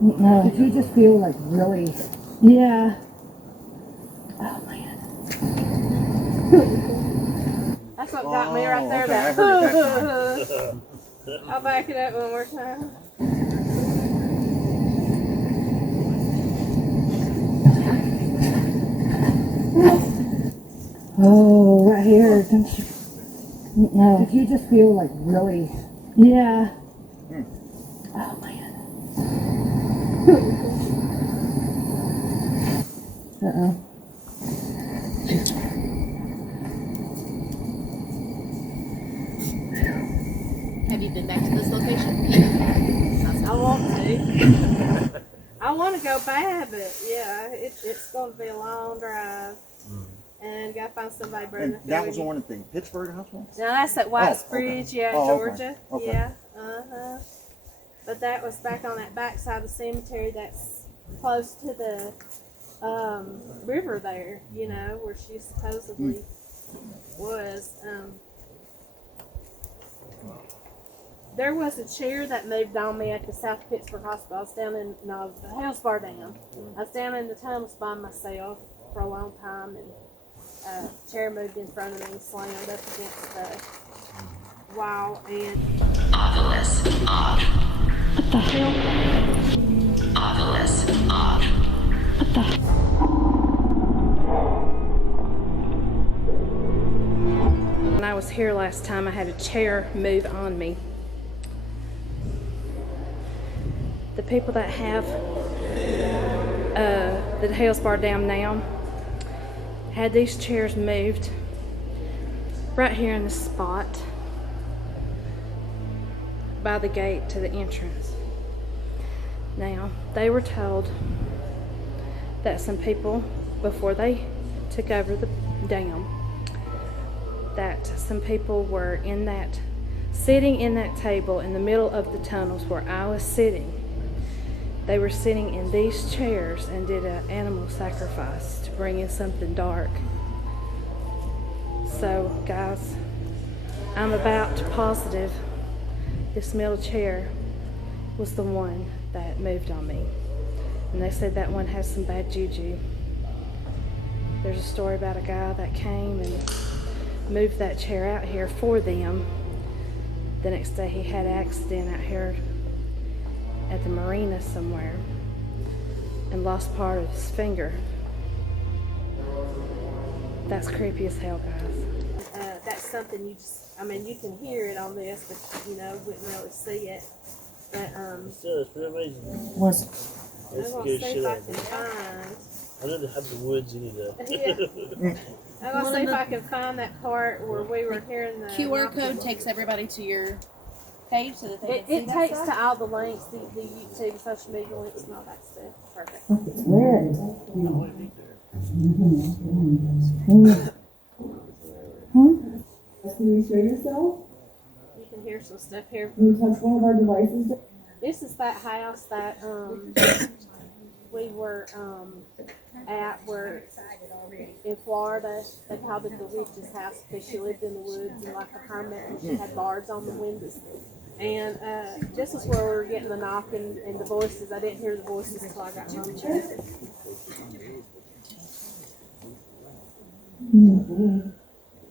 No. Did you just feel like really? Yeah. Oh man. That's what got me right there. okay, I That. heard it I'll back it up one more time. Oh, right here, don't you? No. Did you just feel like really? Yeah. Oh man. Uh-oh. Have you been back to this location? I want to. I want to go back, but yeah, it's going to be a long drive. And got to find somebody brave enough to That go was with the me. one at the Pittsburgh hospital? No, that's at White's okay. Bridge, yeah, Oh, okay. Georgia. Okay. Yeah, But that was back on that backside of the cemetery that's close to the river there, you know, where she supposedly was. There was a chair that moved on me at the South Pittsburgh Hospital. I was down in the Hell's Bar Dam. I was down in the tunnels by myself for a long time, and a chair moved in front of me and slammed up against the wall. And Obelisk off. What the hell? Obelisk off. What the? when I was here last time, I had a chair move on me. The people that have the Hell's Bar Dam now had these chairs moved right here in the spot by the gate to the entrance. Now, they were told that some people, before they took over the dam, that some people were in that, sitting in that table in the middle of the tunnels where I was sitting, they were sitting in these chairs and did an animal sacrifice to bring in something dark. So, guys, I'm about positive this metal chair was the one that moved on me. And they said that one has some bad juju. There's a story about a guy that came and moved that chair out here for them. The next day he had an accident out here at the marina somewhere and lost part of his finger. That's creepy as hell, guys. That's something you just, I mean, you can hear it on this, but you know, wouldn't really see it. But Still, it's pretty amazing. Was I'm gonna see if I can find. I know they have the woods any day. I'm gonna see if I can find that part where we were hearing the QR code takes everybody to your page so that they can see It that takes stuff? to all the links, the YouTube, social media links, and all that stuff. Perfect. it's weird. Huh? Can you show yourself? You can hear some stuff here. Can you touch one of our devices? This is that house that we were at, where in Florida they called it the witch's house because she lived in the woods and like a hermit, and she had bars on the windows. And this is where we were getting the knocking and the voices. I didn't hear the voices until I got home.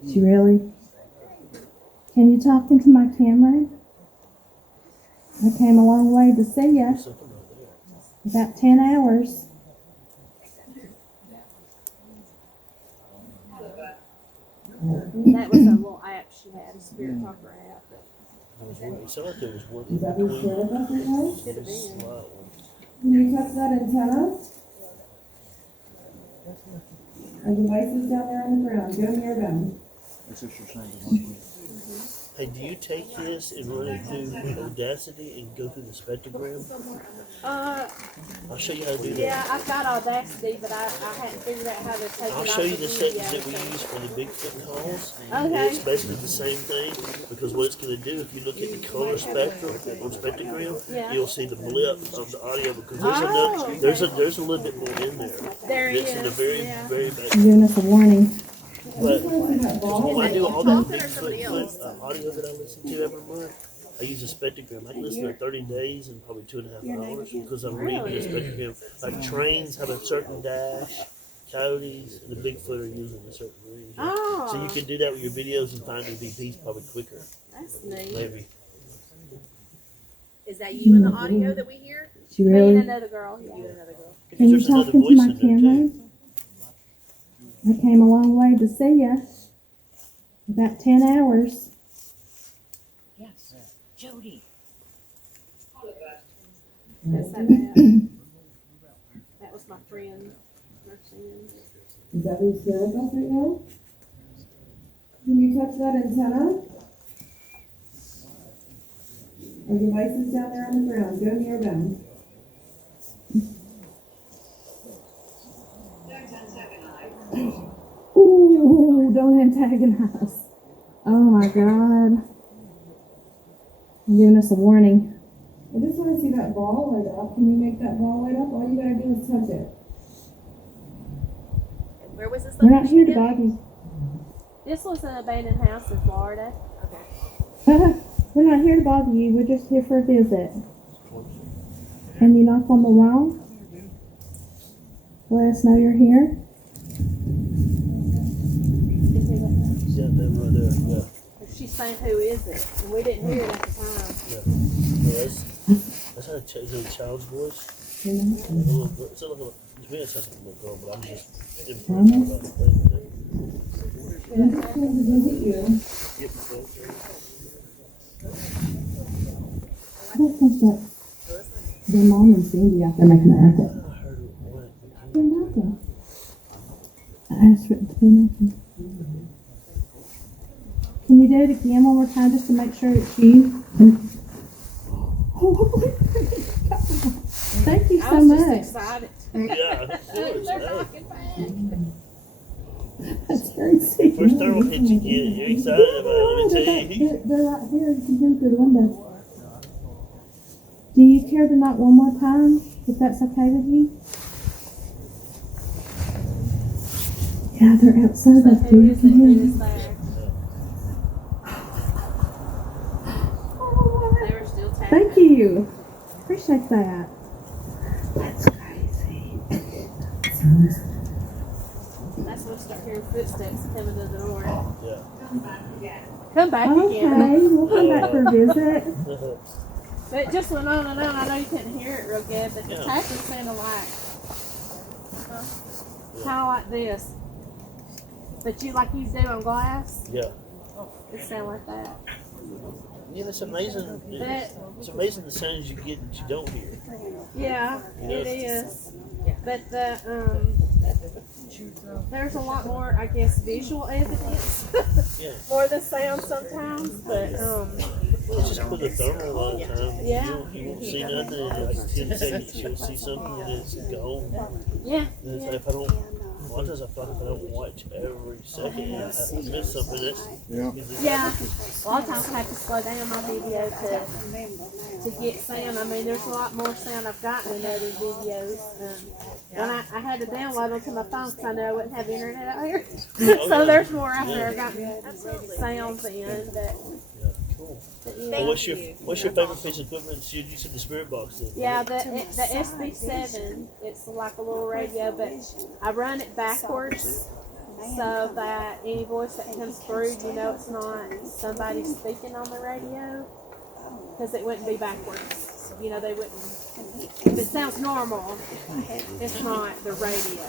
She really? Can you talk into my camera? I came a long way to see you. About 10 hours. That was a little app she had, a spirit talker app. It sounded like there was one Is that what you're scared about right now? Should have been. Can you touch that antenna? Our devices down there on the ground. Go near them. Hey, do you take this and run it through Audacity and go through the spectrogram? I'll show you how to do that. Yeah, I've got Audacity, but I hadn't figured out how to take I'll it show off you the the settings that video. we use for the Bigfoot calls. Okay. It's basically the same thing, because what it's going to do, if you look at the color spectrum on spectrogram, Yeah. you'll see the blip of the audio, because there's, Oh, there's a little bit more in there. There it It's in the is, very, yeah. very back. I'm giving us a warning. But when I do all that Bigfoot audio that I listen to every month, I use a spectrogram. I can listen to 30 days in probably 2.5 hours because I'm reading the spectrogram. Like trains have a certain dash, coyotes, and the Bigfoot are using a certain range. Oh. So you can do that with your videos and find the VPs probably quicker. That's neat. Maybe. Is that you in the audio that we hear? She Me really? and another girl. Yeah. Another girl. Can you There's talk another into voice my in there camera? too. I came a long way to see you. About 10 hours. Yes. Jody. That's that. That was my friend. Is that what you're scared about right now? Can you touch that antenna? Our devices down there on the ground. Go near them. Ooh, don't antagonize. Oh my God. You're giving us a warning. I just want to see that ball light up. Can you make that ball light up? All you gotta do is touch it. And where was this We're not location here to again? bother you. This was an abandoned house in Florida. We're not here to bother you. We're just here for a visit. Can you knock on the wall? Let us know you're here. Yeah, that right there. Yeah. She's saying, "Who is it?" And we didn't hear it at the time. Yeah. That's how it's a child's voice. It's a little, to me, it sounds like a little girl, but I'm just impressed about the thing. Let's come to visit you. Yep. I don't think that their mom and Cindy out there making an effort. They're knocking. I asked for it to be knocking. Can you do it again one more time just to make sure it's you? Thank you so I was much. just excited. Yeah. That's very sweet. First thermal hit you get, you're excited about it, let me tell you. They're right here. You can hear through the window. Do you care to knock one more time? If that's okay with you. Yeah, they're outside up there. You can hear them. Thank you. Appreciate that. That's crazy. That's when we start hearing footsteps coming to the door. Yeah. Come back Okay, again. we'll come back for a visit. But it just went on and on. I know you couldn't hear it real good, but the tapping sounded like kind of like this. But you like you do on glass. Yeah. It sounded like that. Yeah, it's amazing. It's amazing the sounds you get that you don't hear. Yeah, it is. But the there's a lot more, I guess, visual evidence. More than sound sometimes, but It's just put a thermal a lot of times. Yeah. You won't see nothing in like 10 seconds. You'll see something and it's gone. Yeah. And it's like if I don't, a lot of times I feel like if I don't watch every second, I miss something. Yeah. A lot of times I have to slow down my video to get sound. I mean, there's a lot more sound I've gotten in other videos. When I had to download them to my phone because I knew I wouldn't have internet out here. So there's more out there. I've got sounds in. But, Well, what's your favorite piece of equipment? You said the spirit box. Then. yeah, the SB7. It's like a little radio, but I run it backwards so that any voice that comes through, you know, it's not somebody speaking on the radio, because it wouldn't be backwards. You know, they wouldn't. If it sounds normal, it's not the radio.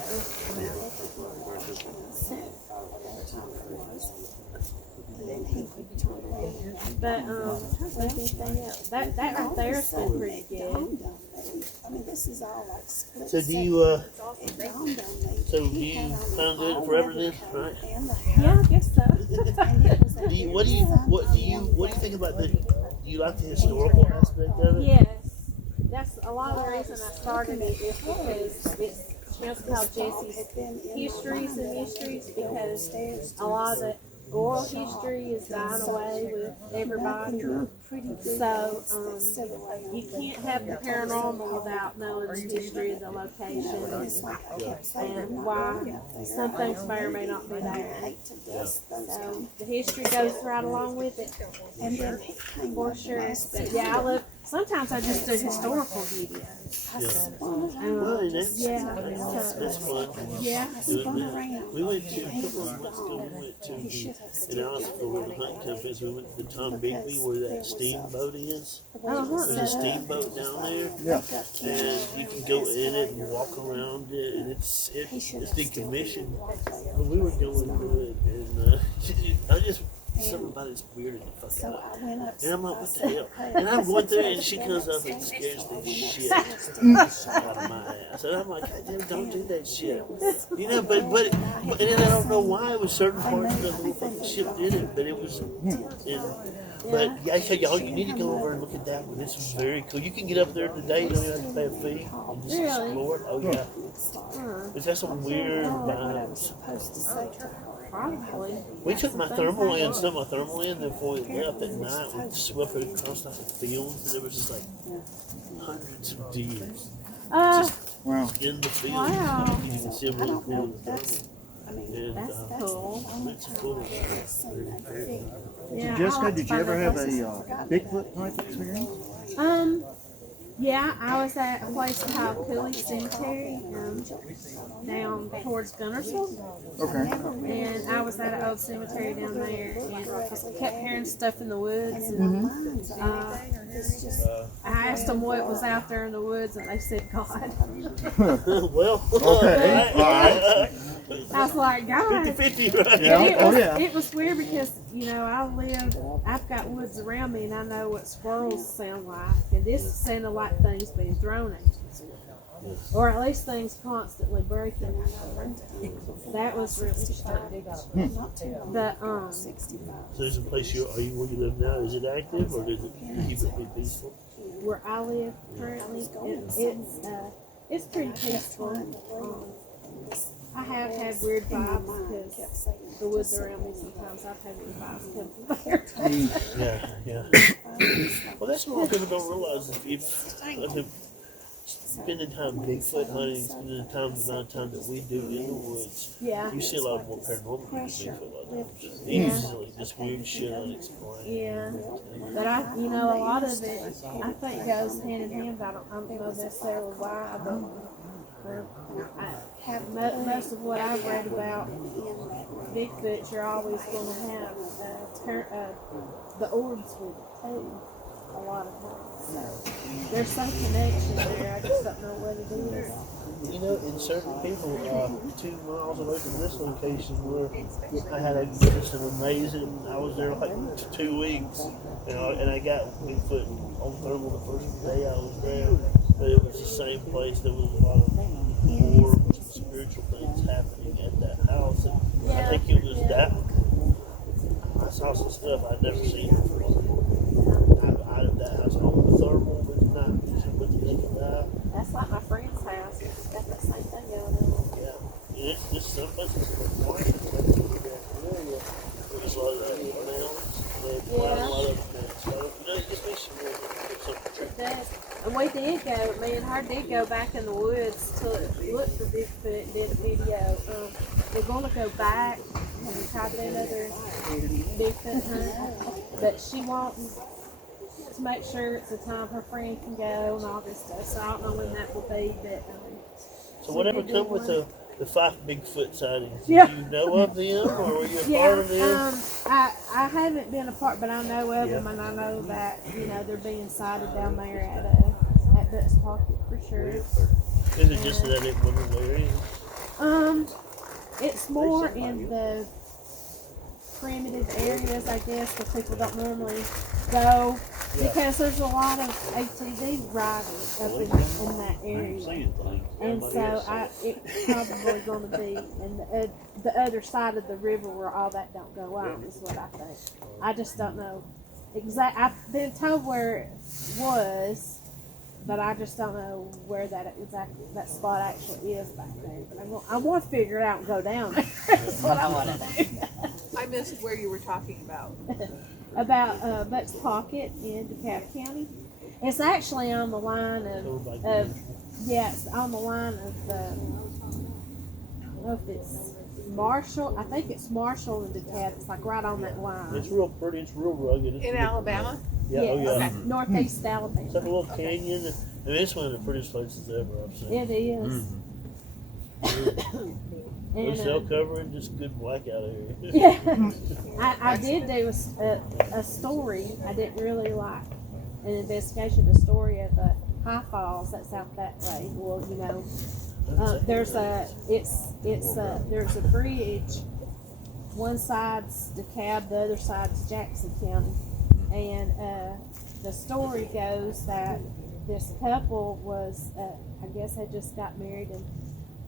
But that right there's been pretty good. So do you plan on doing it forever then, right? Yeah, I guess so. What do you think about do you like the historical aspect of it? Yes, that's a lot of the reason I started it is because it's called Jessie's Histories and Mysteries, because a lot of the oral history is dying away with everybody. So you can't have the paranormal without knowing the history of the location and why some things may or may not be there. So the history goes right along with it, for sure. But yeah, I love. Sometimes I just do historical videos. That's fun. Yeah. We went to a couple of months ago. We went to in Alabama where the hunting camp is. We went to the Tom Bigby where that steamboat is. There's a steamboat down there, and you can go in it and walk around it, and it's decommissioned. But we were going to it, and I just. Something about it's weird in the fucking life. And I'm like, what the hell? And I'm going there and she comes up and scares the shit out of my ass. And I'm like, damn, don't do that shit. You know, but and then I don't know why it was certain parts of the whole fucking ship did it, but it was but yeah, I tell y'all, you need to go over and look at that one. This was very cool. You can get up there today, you don't even have to pay a fee and just explore it. Oh yeah. It's got some weird vibes. Probably. We took my thermal in, then before we left at night. We swept it across the fields, and there was just like hundreds of deers. Just in the field. Wow. You can see them really cool in the thermal. And, that's cool. It's cool. Yeah, Jessica, did you ever have a Bigfoot type experience? Yeah, I was at a place called Cooley Cemetery down towards Gunnersville. Okay. And I was at an old cemetery down there and kept hearing stuff in the woods. And, I asked them what was out there in the woods, and they said God. Well, okay. All right. I was like, God. 50-50, right? Yeah. It was weird because, you know, I've got woods around me and I know what squirrels sound like. And this sounded like things being thrown at you. Or at least things constantly breaking. That was really strange. But, So there's a place where you live now, is it active or does it keep it peaceful? Where I live currently, it's pretty peaceful. I have had weird vibes because the woods around me sometimes I've had weird vibes come from there. Yeah. Well, that's what people don't realize. spending time Bigfoot hunting, spending the amount of time that we do in the woods, Yeah. you see a lot more paranormal than Bigfoot. Yeah. Easily, just weird shit unexplained. Yeah, but a lot of it, I think goes hand in hand. I don't know necessarily why, but I have most of what I've read about in Bigfoot, you're always going to have the orbs with it too, a lot of times. So there's some connection there. I just don't know what it is. You know, in certain people, 2 miles away from this location, where I had just an amazing. I was there like 2 weeks, and I got Bigfoot on thermal the first day I was there. But it was the same place. There was a lot of orbs and spiritual things happening at that house. And I think it was that. I saw some stuff I'd never seen before. Out of that house, on the thermal, but not with the naked eye. That's like my friend's house. It's got that same thing going on. Yeah, it's just some places like Washington, area. There was a lot of that mounds. They had a lot of them. So, it just makes you really put something tricky. It does. And we did go, me and her did go back in the woods to look for Bigfoot and did a video. We're going to go back and try to do another Bigfoot hunt, but she wants to make sure it's the time her friend can go and all this stuff. So I don't know when that will be, but so whatever come with the 5 Bigfoot sightings, Yeah. do you know of them, or were you a part of them? I haven't been a part, but I know of them, and I know that they're being sighted down there at Buck's Pocket for sure. Is it just that it wasn't there? It's more in the primitive areas, I guess, where people don't normally go, because there's a lot of ATV riding up in that area, and so it's probably going to be in the other side of the river where all that don't go on, is what I think. I just don't know exactly. I've been told where it was, but I just don't know where that spot actually is back there. But I want to figure it out and go down there. That's what I want to do. I missed where you were talking about. About Buck's Pocket in DeKalb County. It's actually on the line of it's on the line of I don't know if it's Marshall. I think it's Marshall and DeKalb. It's like right on that line. It's real pretty. It's real rugged. It's In Alabama? Yeah, yes. oh yeah. Okay. Northeast Alabama. It's like a little canyon. I mean, it's one of the prettiest places ever I've seen. It is. No cell coverage, just good blackout area. Yeah. I did do a story. I didn't really like an investigation of a story of High Falls that's out that way. Well, there's a bridge. One side's DeKalb, the other side's Jackson County, and the story goes that this couple was, I guess they just got married, and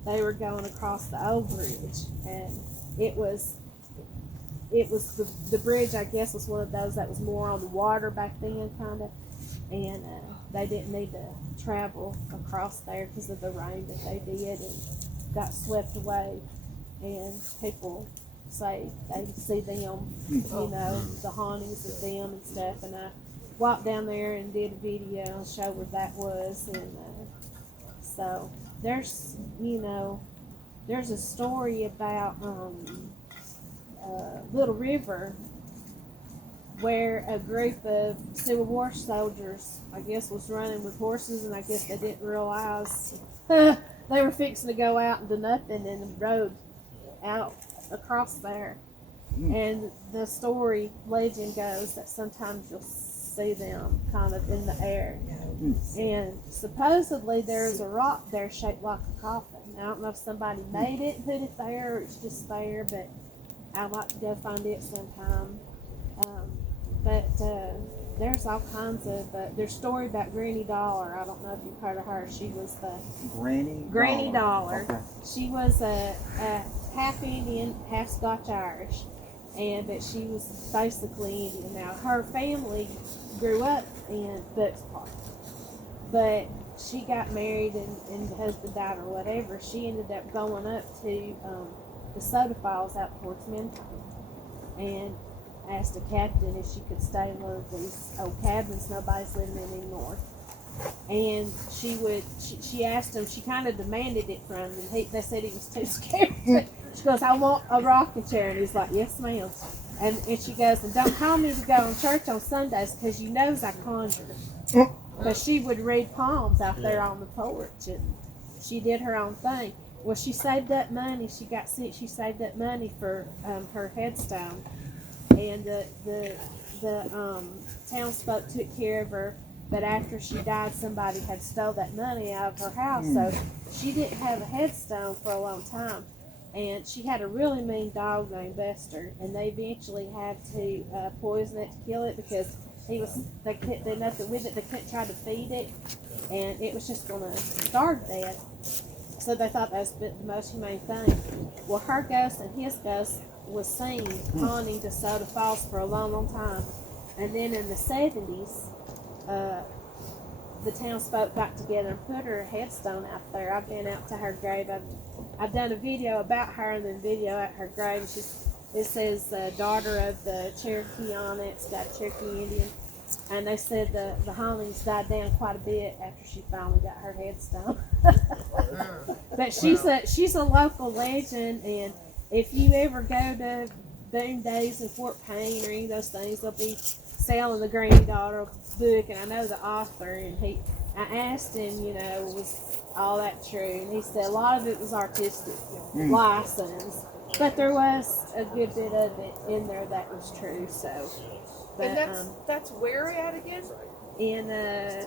they were going across the old bridge, and it was the bridge, I guess, was one of those that was more on the water back then, kind of, and they didn't need to travel across there because of the rain that they did, and got swept away, and people say they see them, the hauntings of them and stuff, and I walked down there and did a video and showed where that was, and so there's a story about Little River where a group of Civil War soldiers, I guess, was running with horses, and I guess they didn't realize they were fixing to go out into nothing in the road out across there. And the legend goes that sometimes you'll see them kind of in the air. And supposedly there's a rock there shaped like a coffin. I don't know if somebody made it and put it there, or it's just there, but I'd like to go find it sometime. But there's all kinds of, there's a story about Granny Dollar. I don't know if you've heard of her. She was the Granny Dollar. Okay. She was a half Indian, half Scotch-Irish, but she was basically Indian. Now, her family grew up in Buck's Pocket, but she got married and the husband died or whatever. She ended up going up to the Soda Falls out towards Mentone, and asked a captain if she could stay in one of these old cabins nobody's living in anymore. and she asked him, she kind of demanded it from him, and they said he was too scared. She goes, I want a rocking chair, and he's like, yes ma'am. And she goes, and don't call me to go to church on Sundays because you knows I conjure. But she would read palms out there on the porch, and she did her own thing. Well, she saved up money. She got sick. She saved up money for her headstone, and the townsfolk took care of her. But after she died, somebody had stole that money out of her house, so she didn't have a headstone for a long time. And she had a really mean dog named Buster, and they eventually had to poison it to kill it because they couldn't do nothing with it. They couldn't try to feed it, and it was just going to starve to death. So they thought that was the most humane thing. Well, her ghost and his ghost was seen haunting DeSoto Falls for a long, long time. And then in the 70s, the townsfolk got together and put her headstone out there. I've been out to her grave. I've done a video about her and then video at her grave. It says daughter of the Cherokee on it. It's got a Cherokee Indian. And they said the hauntings died down quite a bit after she finally got her headstone. But she's a local legend, and if you ever go to Boone Days in Fort Payne or any of those things, they'll be selling the Granddaughter book, and I know the author, and I asked him, was all that true? And he said a lot of it was artistic license, but there was a good bit of it in there that was true. So, but, and that's where at again? In the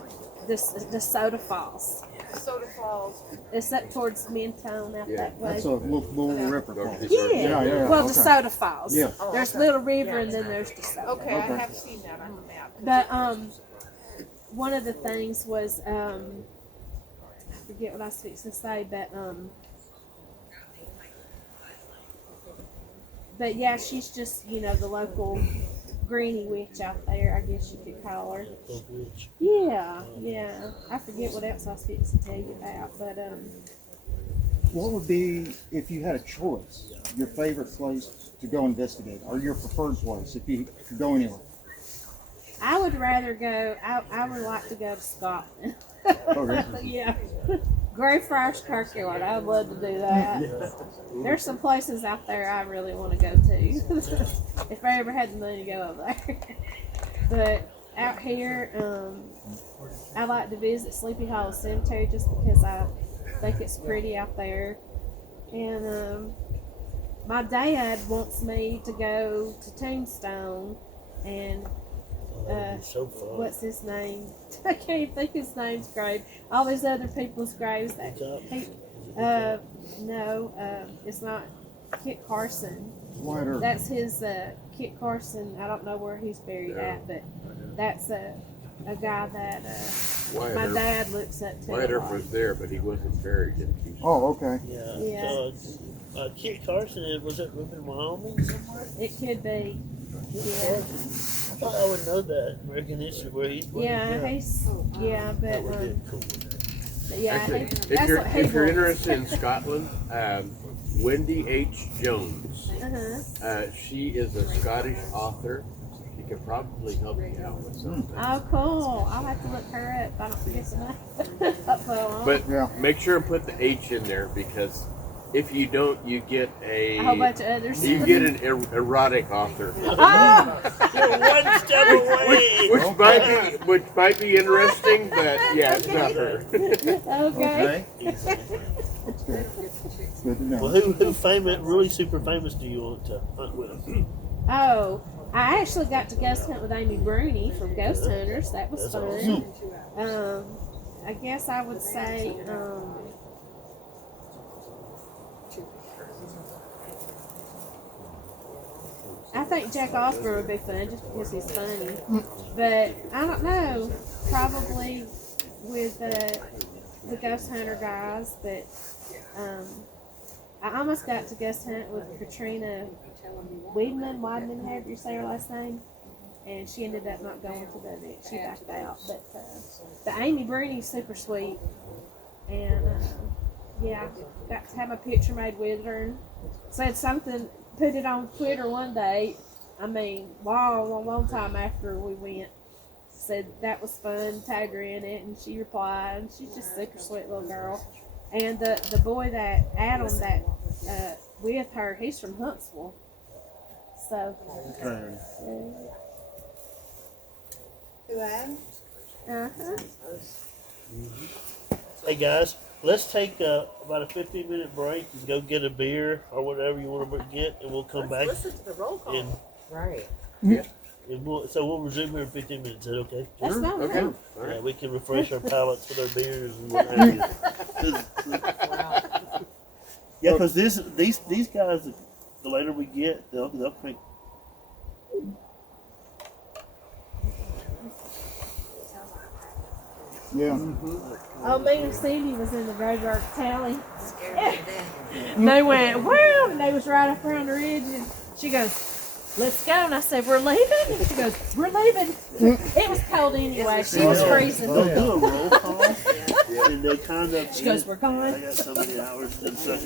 Soda Falls. Soda Falls. It's up towards Mentone out that way. That's a little river falls. Yeah. Well, the Soda Falls. Yeah. There's Little River and then there's the Soda. Okay, I have seen that on the map. But one of the things was I forget what I was fixing to say, but yeah, she's just the local greenie witch out there, I guess you could call her. Yeah. I forget what else I was fixing to tell you about, but what would be, if you had a choice, your favorite place to go investigate, or your preferred place if you could go anywhere? I would rather go. I would like to go to Scotland. Okay. Yeah. Greyfriars Kirkyard. I would love to do that. There's some places out there I really want to go to. If I ever had the money to go over there. But out here, I like to visit Sleepy Hollow Cemetery just because I think it's pretty out there. And my dad wants me to go to Tombstone and what's his name? I can't even think his name's grave. All these other people's graves. It's not Kit Carson. That's his Kit Carson. I don't know where he's buried at, but that's a guy that my dad looks up to. Wyatt Earp was there, but he wasn't buried in Houston. Oh, okay. Yeah. So Kit Carson, was it up in Wyoming somewhere? It could be. Yeah. I thought I would know that American history where he's. But yeah. Actually, if you're interested in Scotland, Wendy H. Jones. She is a Scottish author. She could probably help you out with something. Oh, cool! I'll have to look her up. I don't forget the name. But make sure and put the H in there, because if you don't, you get a whole bunch of others. You get an erotic author. You're one step away. Which might be interesting, but yeah, it's not her. Okay. That's good. It's good to know. Well, who famous, really super famous, do you want to hunt with? Oh, I actually got to ghost hunt with Amy Bruni from Ghost Hunters. That was fun. I guess I would say. I think Jack Osborne would be fun just because he's funny. But I don't know. Probably with the Ghost Hunter guys. But I almost got to ghost hunt with Katrina Weidman, however you say her last name. And she ended up not going to the event. She backed out. But the Amy Bruni's super sweet. And yeah, got to have a picture made with her. And said something. Put it on Twitter one day. I mean, a long time after we went. said that was fun, tag her in it, and she replied. She's just a super sweet little girl. And the boy that Adam that with her, he's from Huntsville. So. Who Adam? Hey guys, let's take about a 15-minute break and go get a beer or whatever you want to get, and we'll come back. Listen to the roll call. And, Right. Yeah. And so we'll resume here in 15 minutes. Is that okay? That's fine. Okay. Yeah, we can refresh our palates with our beers and what have you. Yeah, because these guys, the later we get, they'll think. Yeah. Oh, me and Cindy was in the graveyard tally. They went, wow, and they was right up around the ridge, and she goes, let's go. And I said, we're leaving? And she goes, we're leaving. It was cold anyway. She was freezing. They'll do a roll call, and they kind of. She goes, we're gone. I got so many hours and such.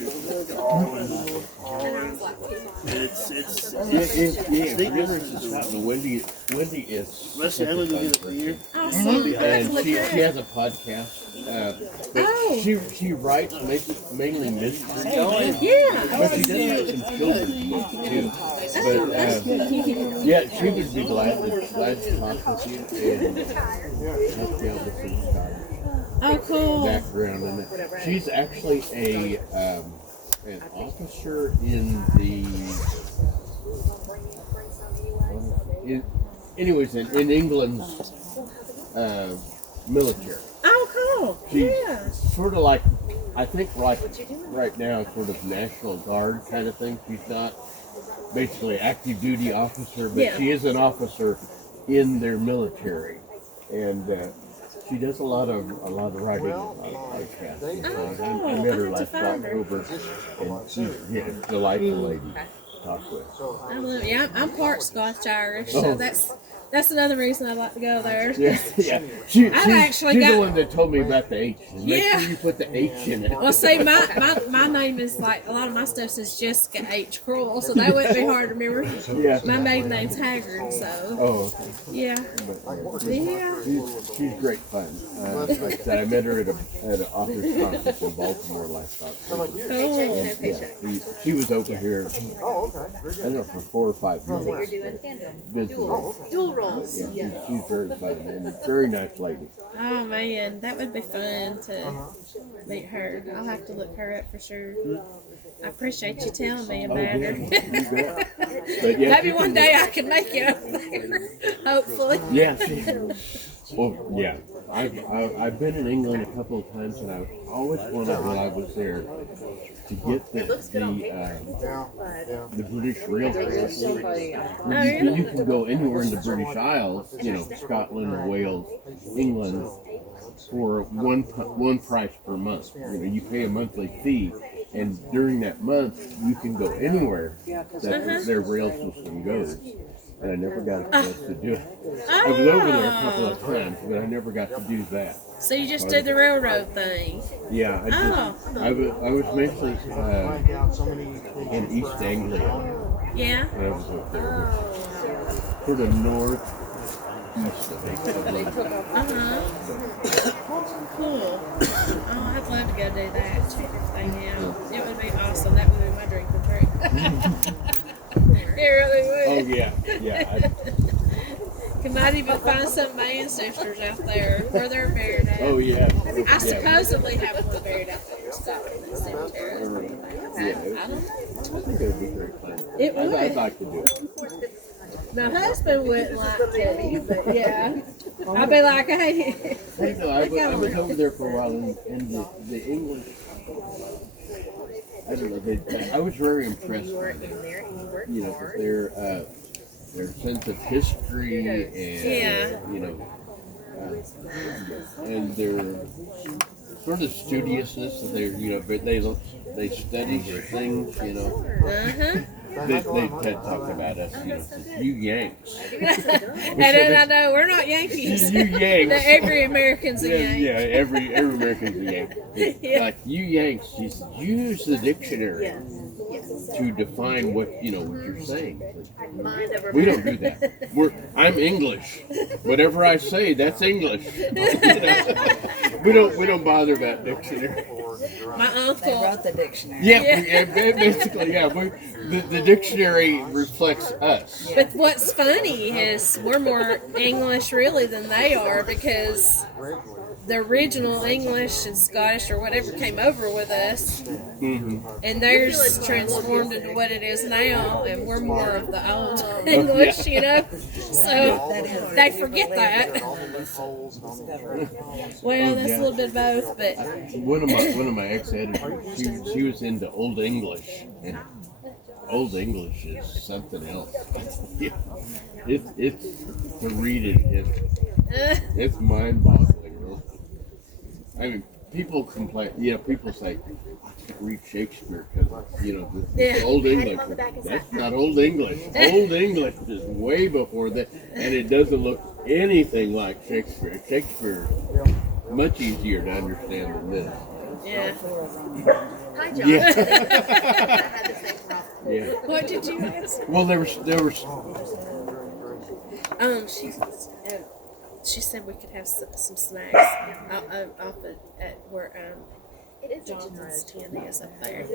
Wendy is. Leslie, I'm going to go get a beer. And she has a podcast. But she writes mainly mysteries. But she does write some children's books too. But yeah, she would be glad to talk with you and help you out with some background in it. She's actually an officer in the in England's military. Oh, cool. She's sort of like, I think like right now, sort of National Guard kind of thing. She's not basically active duty officer, but she is an officer in their military, and she does a lot of writing on podcasts. I met her last October, and she's a delightful lady to talk with. I'm part Scotch Irish, so that's another reason I like to go there. Yeah. She's the one that told me about the H. Make sure you put the H in it. Well, see, my name is like, a lot of my stuff says Jessica H. Kroll, so that wouldn't be hard to remember. Yeah. My maiden name's Haggard, so. Oh, okay. Yeah. She's great fun. Like I said, I met her at an author's conference in Baltimore last October. She was over here, I don't know, for 4 or 5 minutes. Dual roles. Yeah, she's very fun and a very nice lady. Oh man, that would be fun to meet her. I'll have to look her up for sure. I appreciate you telling me about her. Maybe one day I can make it up there. Hopefully. Yeah. Well, yeah. I've been in England a couple of times, and I always wanted while I was there to get the British rail system. You can go anywhere in the British Isles, Scotland or Wales, England, for one price per month. You pay a monthly fee, and during that month you can go anywhere that their rail system goes. And I never got a chance to do it. I was over there a couple of times, but I never got to do that. So you just did the railroad thing? Yeah, I was mainly in East Anglia. Yeah? I was up there, sort of northeast of England. Cool. Oh, I'd love to go do that. Check everything out. It would be awesome. That would be my dream come true. It really would. Oh yeah. Can might even find some of my ancestors out there where they're buried at. Oh yeah. I supposedly have one buried out there in Scotland in the cemetery. I don't know. I think it would be very fun. It would. I'd like to do it. My husband wouldn't like to, but yeah. I'd be like, hey. I was over there for a while, and the English. I don't know. I was very impressed with their sense of history and and their sort of studiousness. They study their things. They talk about us, you Yanks. And then I know we're not Yankees. You Yanks. Every American's a Yank. Yeah, every American's a Yank. Like, you Yanks, just use the dictionary. to define what what you're saying. We don't do that. I'm English. Whatever I say, that's English. We don't bother about dictionary. My uncle wrote the dictionary. Yeah, basically, yeah. The dictionary reflects us. But what's funny is we're more English really than they are, because the original English and Scottish or whatever came over with us, and theirs transformed into what it is now, and we're more of the old English, so they forget that. Well, that's a little bit of both, but one of my ex-editors, she was into Old English, and Old English is something else. It's to read it, it's mind-boggling. I mean, people complain. People say, I can't read Shakespeare because this Old English. That's not Old English. Old English is way before that, and it doesn't look anything like Shakespeare. Shakespeare is much easier to understand than this. yeah. Hi, John. Yeah. What did you ask? Well, there was. She said we could have some snacks off at where Johnson's tent is up there.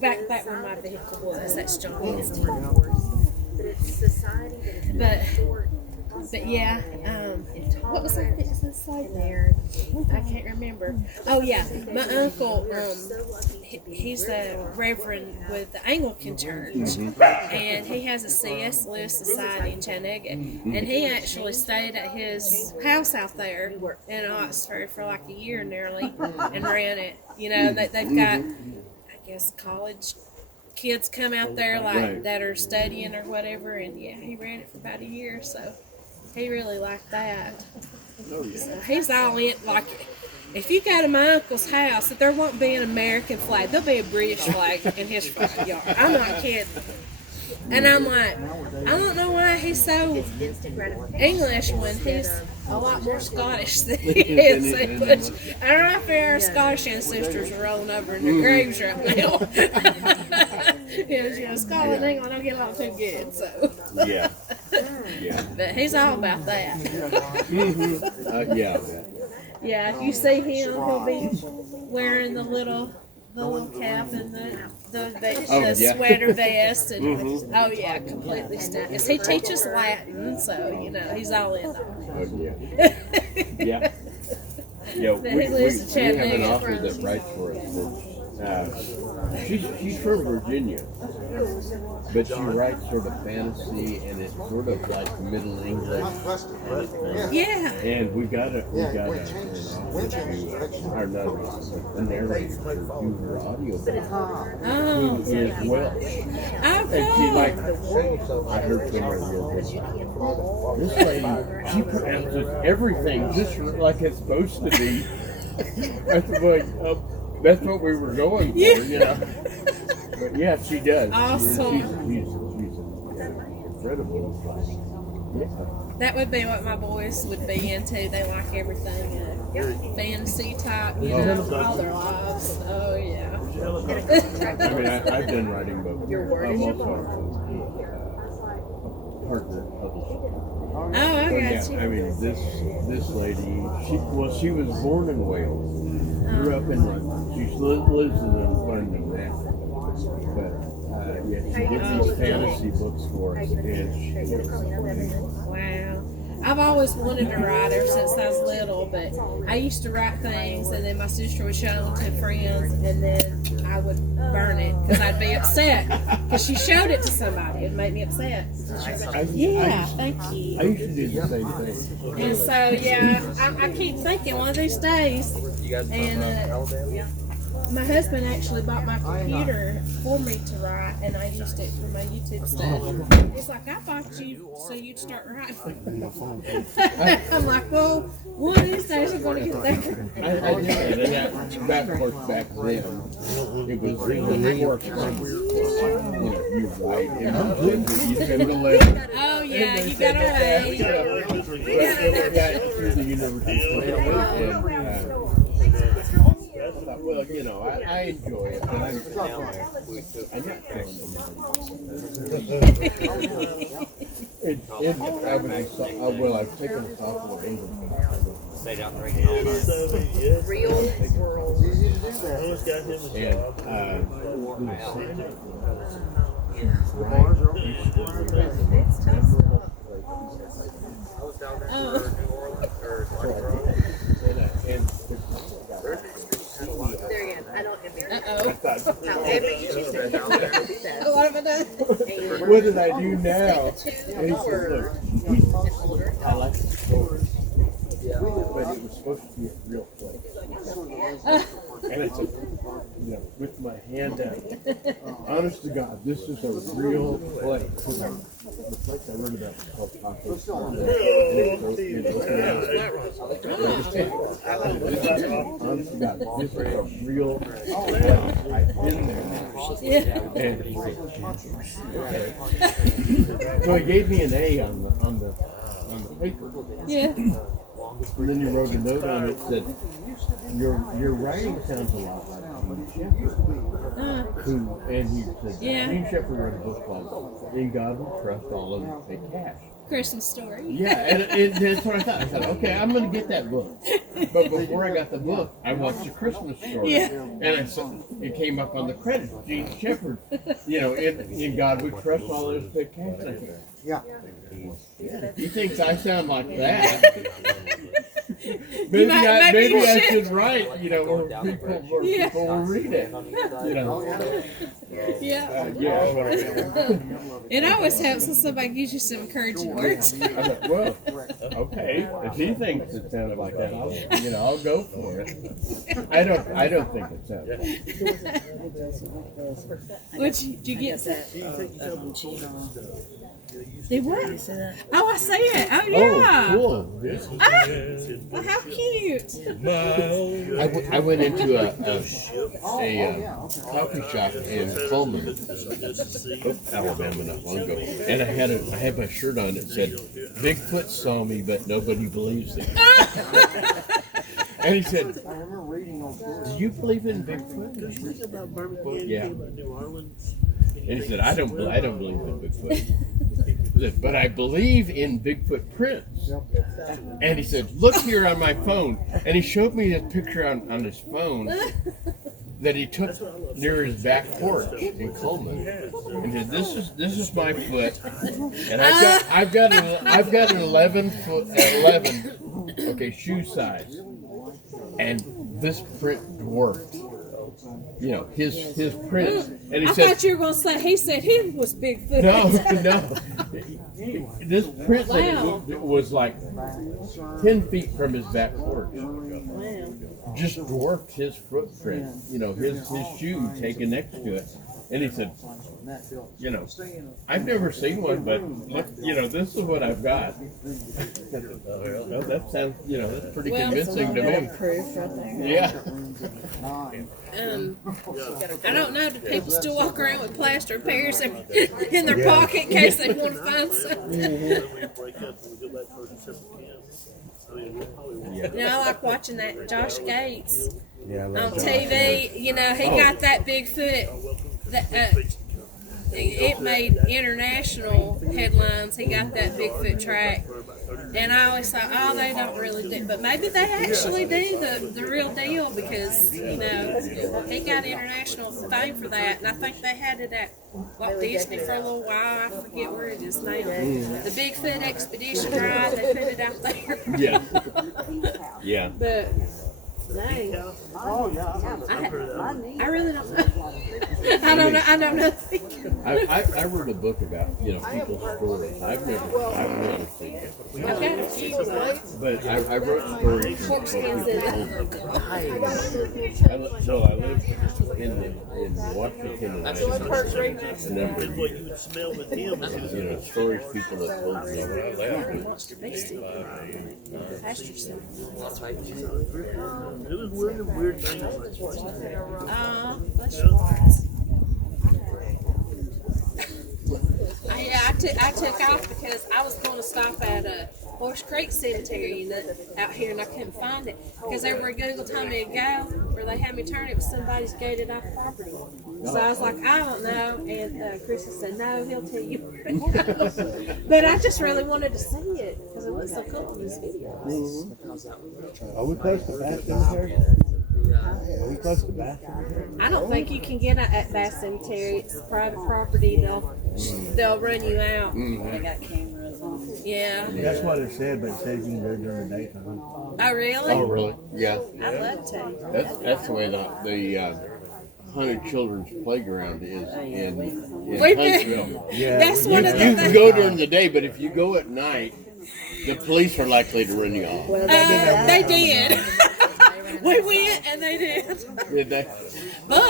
Back where my vehicle was, that's Johnson's tent. But yeah, what was that business say there? I can't remember. Oh yeah, my uncle, he's a reverend with the Anglican Church, and he has a C.S. Lewis Society in Talladega, and he actually stayed at his house out there in Oxford for like a year nearly, and ran it. They've got, I guess, college kids come out there that are studying or whatever, and yeah, he ran it for about a year, so. He really liked that. So he's all in. Like, if you go to my uncle's house, if there won't be an American flag, there'll be a British flag in his front yard. I'm not kidding. And I'm like, I don't know why he's so English when he's a lot more Scottish than he is English. I don't know if our Scottish ancestors are rolling over in their graves right now. Scotland and England don't get along too good, so. Yeah. But he's all about that. Yeah. Yeah, if you see him, he'll be wearing the little cap and the sweater vest, and completely stuck. Because he teaches Latin, so he's all in there. Yeah. We have an author that writes for us. She's from Virginia, but she writes sort of fantasy, and it's sort of like Middle English. Yeah. And we got a narrator to do her audio who is Welsh. And she I heard from her real good. This lady, she pronounces everything just like it's supposed to be. That's what we were going for, But yeah, she does. Awesome. She's incredible. Yeah. That would be what my boys would be into. They like everything fantasy type, all their lives. Oh yeah. I mean, I've done writing books. I'm also partner publishing. Oh, I got you. I mean, this lady, she was born in Wales, grew up in London. She lives in London now. But she did these fantasy books for us, and wow. I've always wanted to write ever since I was little, but I used to write things, and then my sister would show them to friends, and then I would burn it because I'd be upset because she showed it to somebody. It'd make me upset. So she was like, "Yeah, thank you." I used to do the same thing. And so I keep thinking one of these days, and my husband actually bought my computer for me to write, and I used it for my YouTube stuff. He's like, I bought you so you'd start writing. I'm like, well, one of these days I'm going to get there. I did that. Back then, it was really more expensive. You write, and you send a letter. Oh, yeah, you got away. Through the university. thought, well, you know, I enjoy it, but I'm not I've taken a sophomore English class. Stay down there. Real world. There again. I don't envy. What have I done? What did I do now? And he said, look, I like the story, but it was supposed to be a real place. And I said, you know, with my hand out, honest to God, this is a real place. The place I learned about was called Taco. Honest to God, this is a real place. I've been there. And he said, so he gave me an A on the paper. Yeah. And then he wrote a note on it that said, your writing sounds a lot like Gene Shepherd. And he said, Gene Shepherd wrote a book called In God We Trust, All of Them Pay Cash. Christmas story. Yeah, and that's what I thought. I thought, okay, I'm going to get that book. But before I got the book, I watched A Christmas Story. Yeah. And I saw, it came up on the credits, Gene Shepherd, you know, in God We Trust, All of Them Pay Cash. And I thought, yeah, he thinks I sound like that. Maybe I should write, you know, or people will read it, you know. It always helps when somebody gives you some encouraging words. I thought, well, okay, if he thinks it sounded like that, I'll go for it. I don't think it sounded like that. What did you get? They what? Oh, I see it. Oh, yeah. Oh, cool. Well, how cute. I went into a coffee shop in Coleman, Alabama, not long ago, and I had my shirt on that said, "Bigfoot saw me, but nobody believes it." And he said, "Do you believe in Bigfoot?" Yeah. And he said, "I don't believe in Bigfoot." But I believe in Bigfoot prints. And he said, look here on my phone. And he showed me this picture on his phone that he took near his back porch in Coleman. And he said, this is my foot. And I've got an 11 shoe size. And this print dwarfed, you know, his print. And he said, thought you were going to say, he said he was Bigfoot. No. This print was like 10 feet from his back porch. Wow. Just dwarfed his footprint, you know, his shoe taken next to it. And he said, you know, I've never seen one, but look, you know, this is what I've got. Well, that sounds, you know, that's pretty convincing to me. Proof right there. Yeah. I don't know, do people still walk around with plaster of Paris in their pocket in case they want to find something? You know, I like watching that Josh Gates on TV. You know, he got that Bigfoot. It made international headlines. He got that Bigfoot track. And I always thought, oh, they don't really do, but maybe they actually do the real deal, because, you know, he got international fame for that. And I think they had it at Walt Disney for a little while. I forget where it is now. The Bigfoot Expedition Ride, they put it out there. Yeah. Yeah. But dang. I really don't know. I don't know. I wrote a book about, you know, people's stories. I've never seen it. I've got a few, but I wrote stories. Pork skins in it. I lived in Washington, and I remember, you know, stories people have told me when I left. It was weird things. I took off because I was going to stop at Horse Creek Cemetery out here, and I couldn't find it because everywhere Google told me to go, where they had me turn, it was somebody's gated off property. So I was like, I don't know, and Chris said, no, he'll tell you. But I just really wanted to see it because it looks so cool in this video. Are we close to Bass Cemetery? Are we close to Bass Cemetery? I don't think you can get at Bass Cemetery. It's private property. They'll run you out. They got cameras on. Yeah. That's what it said, but it says you can go during the daytime. Oh, really? Oh, really? Yeah. I'd love to. That's the way the Hunted Children's Playground is in Huntsville. Yeah. That's one of the You can go during the day, but if you go at night, the police are likely to run you off. They did. We went and they did. Did they? But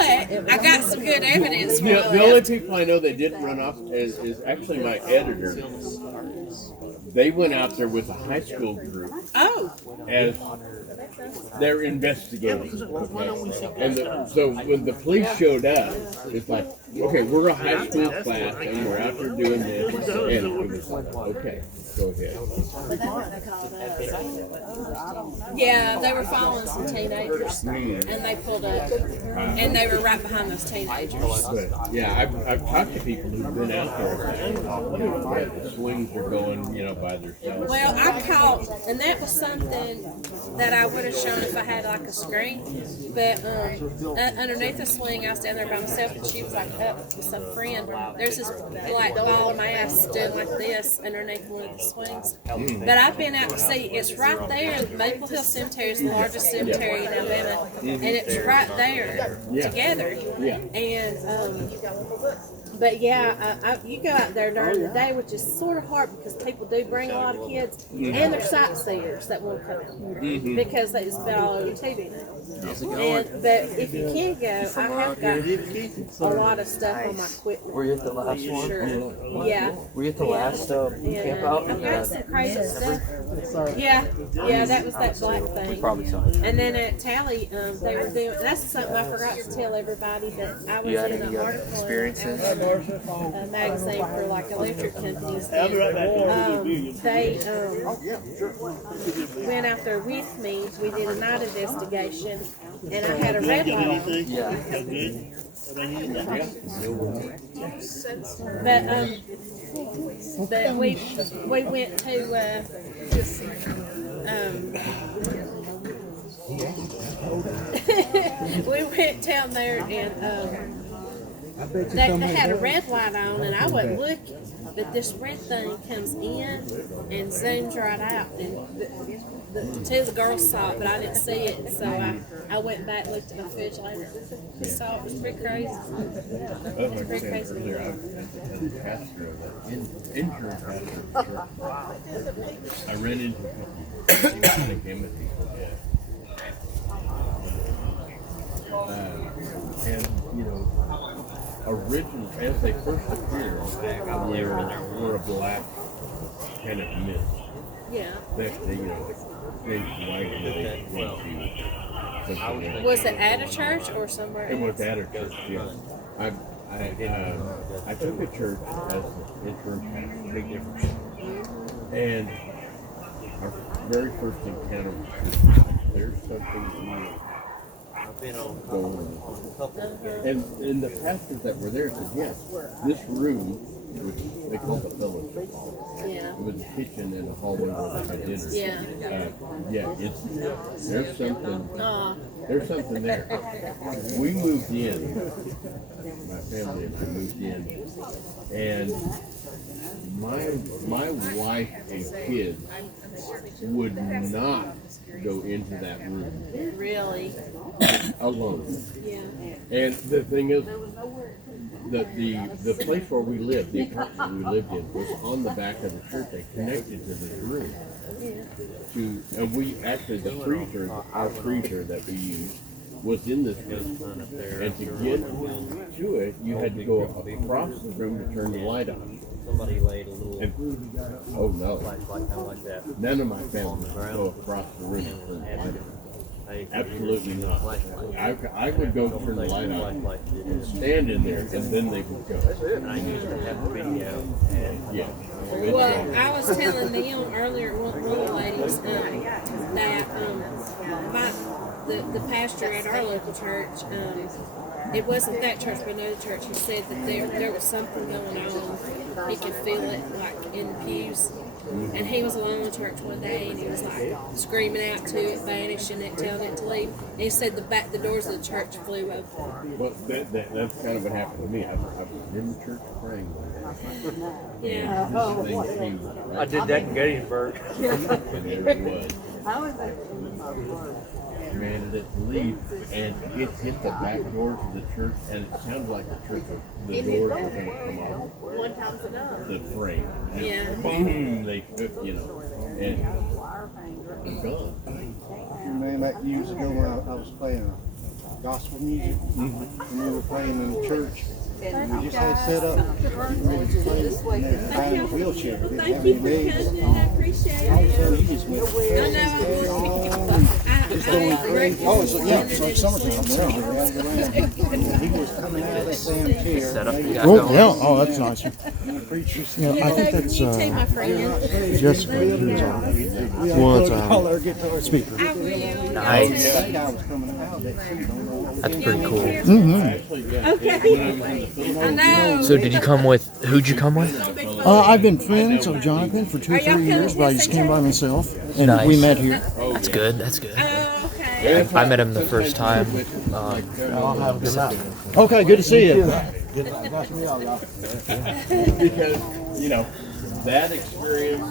I got some good evidence for The only people I know that didn't run off is actually my editor. They went out there with a high school group. Oh. As they're investigating. And so when the police showed up, it's like, okay, we're a high school class and we're out there doing this. And it was like, okay, go ahead. Yeah, they were following some teenagers, and they pulled up, and they were right behind those teenagers. But, yeah, I've talked to people who've been out there, and the swings are going, by themselves. Well, I caught, and that was something that I would have shown if I had like a screen, but underneath the swing, I was down there by myself, and she was like up with some friend. There's this black ball of mass stood like this underneath one of the swings. But I've been out to see, it's right there. Maple Hill Cemetery is the largest cemetery in Alabama, and it's right there together. Yeah. And but yeah, you go out there during the day, which is sort of hard because people do bring a lot of kids, and they're sightseers that won't come out because it's been all over TV now. But if you can go, I have got a lot of stuff on my equipment. Were you at the last one? Sure. Yeah. Were you at the last Campout? I've got some crazy stuff. Yeah, that was that black thing. Probably so. And then at Tally, they were doing. That's something I forgot to tell everybody that I was in an article experiences. A magazine for like electric companies. And, they went out there with me. We did a night investigation, and I had a red light on. But we went to we went down there and they had a red light on, and I wasn't looking, but this red thing comes in and zooms right out, and two of the girls saw it, but I didn't see it, so I went back and looked at my footage later. I saw it. Was pretty crazy. It was pretty crazy. I ran into a couple that came with me. And originally, as they first appeared, were a black kind of mist. Yeah. Was it at a church or somewhere else? It was at a church, yeah. I took a church as an interim pastor, big difference. And our very first encounter was there's something going on. And the pastors that were there said, yes, this room, which they call the fellowship hall. Yeah. It was a kitchen and a hallway where they had dinner. There's something there. We moved in, my family and I moved in, and my wife and kids would not go into that room. Really? Alone. Yeah. And the thing is, the place where we lived, the apartment we lived in, was on the back of the church and connected to this room. And we actually, our freezer that we used, was in this room. And to get to it, you had to go across the room to turn the light on. Somebody laid a little oh no. flashlight kind of like that. None of my family would go across the room to turn the light on. Absolutely not. I would go turn the light on, stand in there, and then they would go. And I used to have a video. Yeah. Well, I was telling them earlier, one of the ladies, that the pastor at our local church, it wasn't that church, but another church, he said that there was something going on. He could feel it, like, in the pews. And he was alone in church one day, and he was like screaming out to it, banishing it, telling it to leave. And he said the doors of the church flew open. Well, that's kind of what happened to me. I was in the church praying. Yeah. I did that in Gettysburg. And there it was. Commanded it to leave, and it hit the back doors of the church, and it sounded like the doors were going to come off the frame. And Yeah. Boom! They took, and I'm gone. Man, back years ago when I was playing gospel music, and we were playing in the church. We just had set up ready to play, and they were in a wheelchair. They didn't have any legs. I appreciate All of a it. sudden, he just went just going crazy. Oh, so yeah, it's like summertime. Yeah, he was coming out of that damn chair. Oh, yeah. Oh, that's nice. Preachers. Yeah, I think that's My friend. Jessica, who's was speaker. Nice. That guy was coming out of that tree. That's pretty cool. Mm-hmm. Okay. I know. So did you come with, who'd you come with? I've been friends of Jonathan for 2 or 3 years, but I just came by myself, and Nice. we met here. That's good, that's good. Okay. I met him the first time. Okay, good to see you. Because, that experience,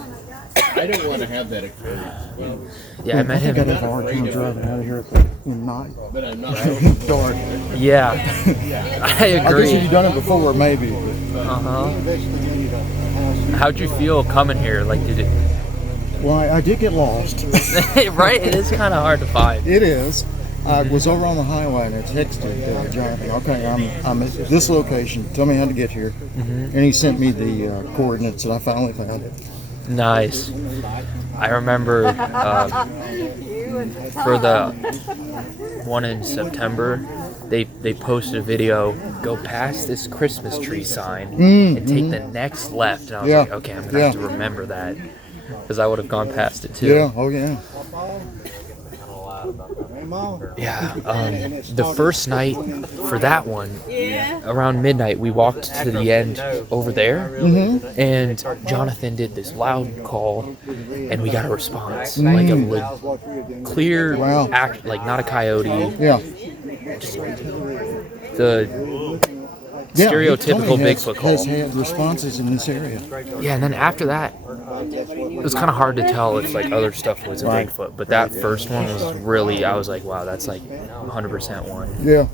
I don't want to have that experience. Yeah, I met him. I think I'd have a hard time driving out of here at night. But I'm not Dark. Yeah, I I guess agree. if you've done it before, maybe. Uh-huh. How'd you feel coming here? Like, did it... Well, I did get lost. Right? It is kind of hard to find. It is. I was over on the highway and I texted Jonathan, okay, I'm at this location, tell me how to get here. Mhm. And he sent me the coordinates and I finally found it. Nice. I remember for the one in September, they posted a video, go past this Christmas tree sign and take the next left. And I was like, okay, I'm going to have to remember that because I would have gone past it too. Yeah, oh yeah. Yeah, the first night for that one, around midnight, we walked to the end over there, and Jonathan did this loud call, and we got a response, like a clear, act, like not a coyote. Yeah. Just the stereotypical Bigfoot call. Has had responses in this area. Yeah, and then after that, it was kind of hard to tell if like other stuff was a Bigfoot, but that first one was really, I was like, wow, that's like 100% one. Yeah.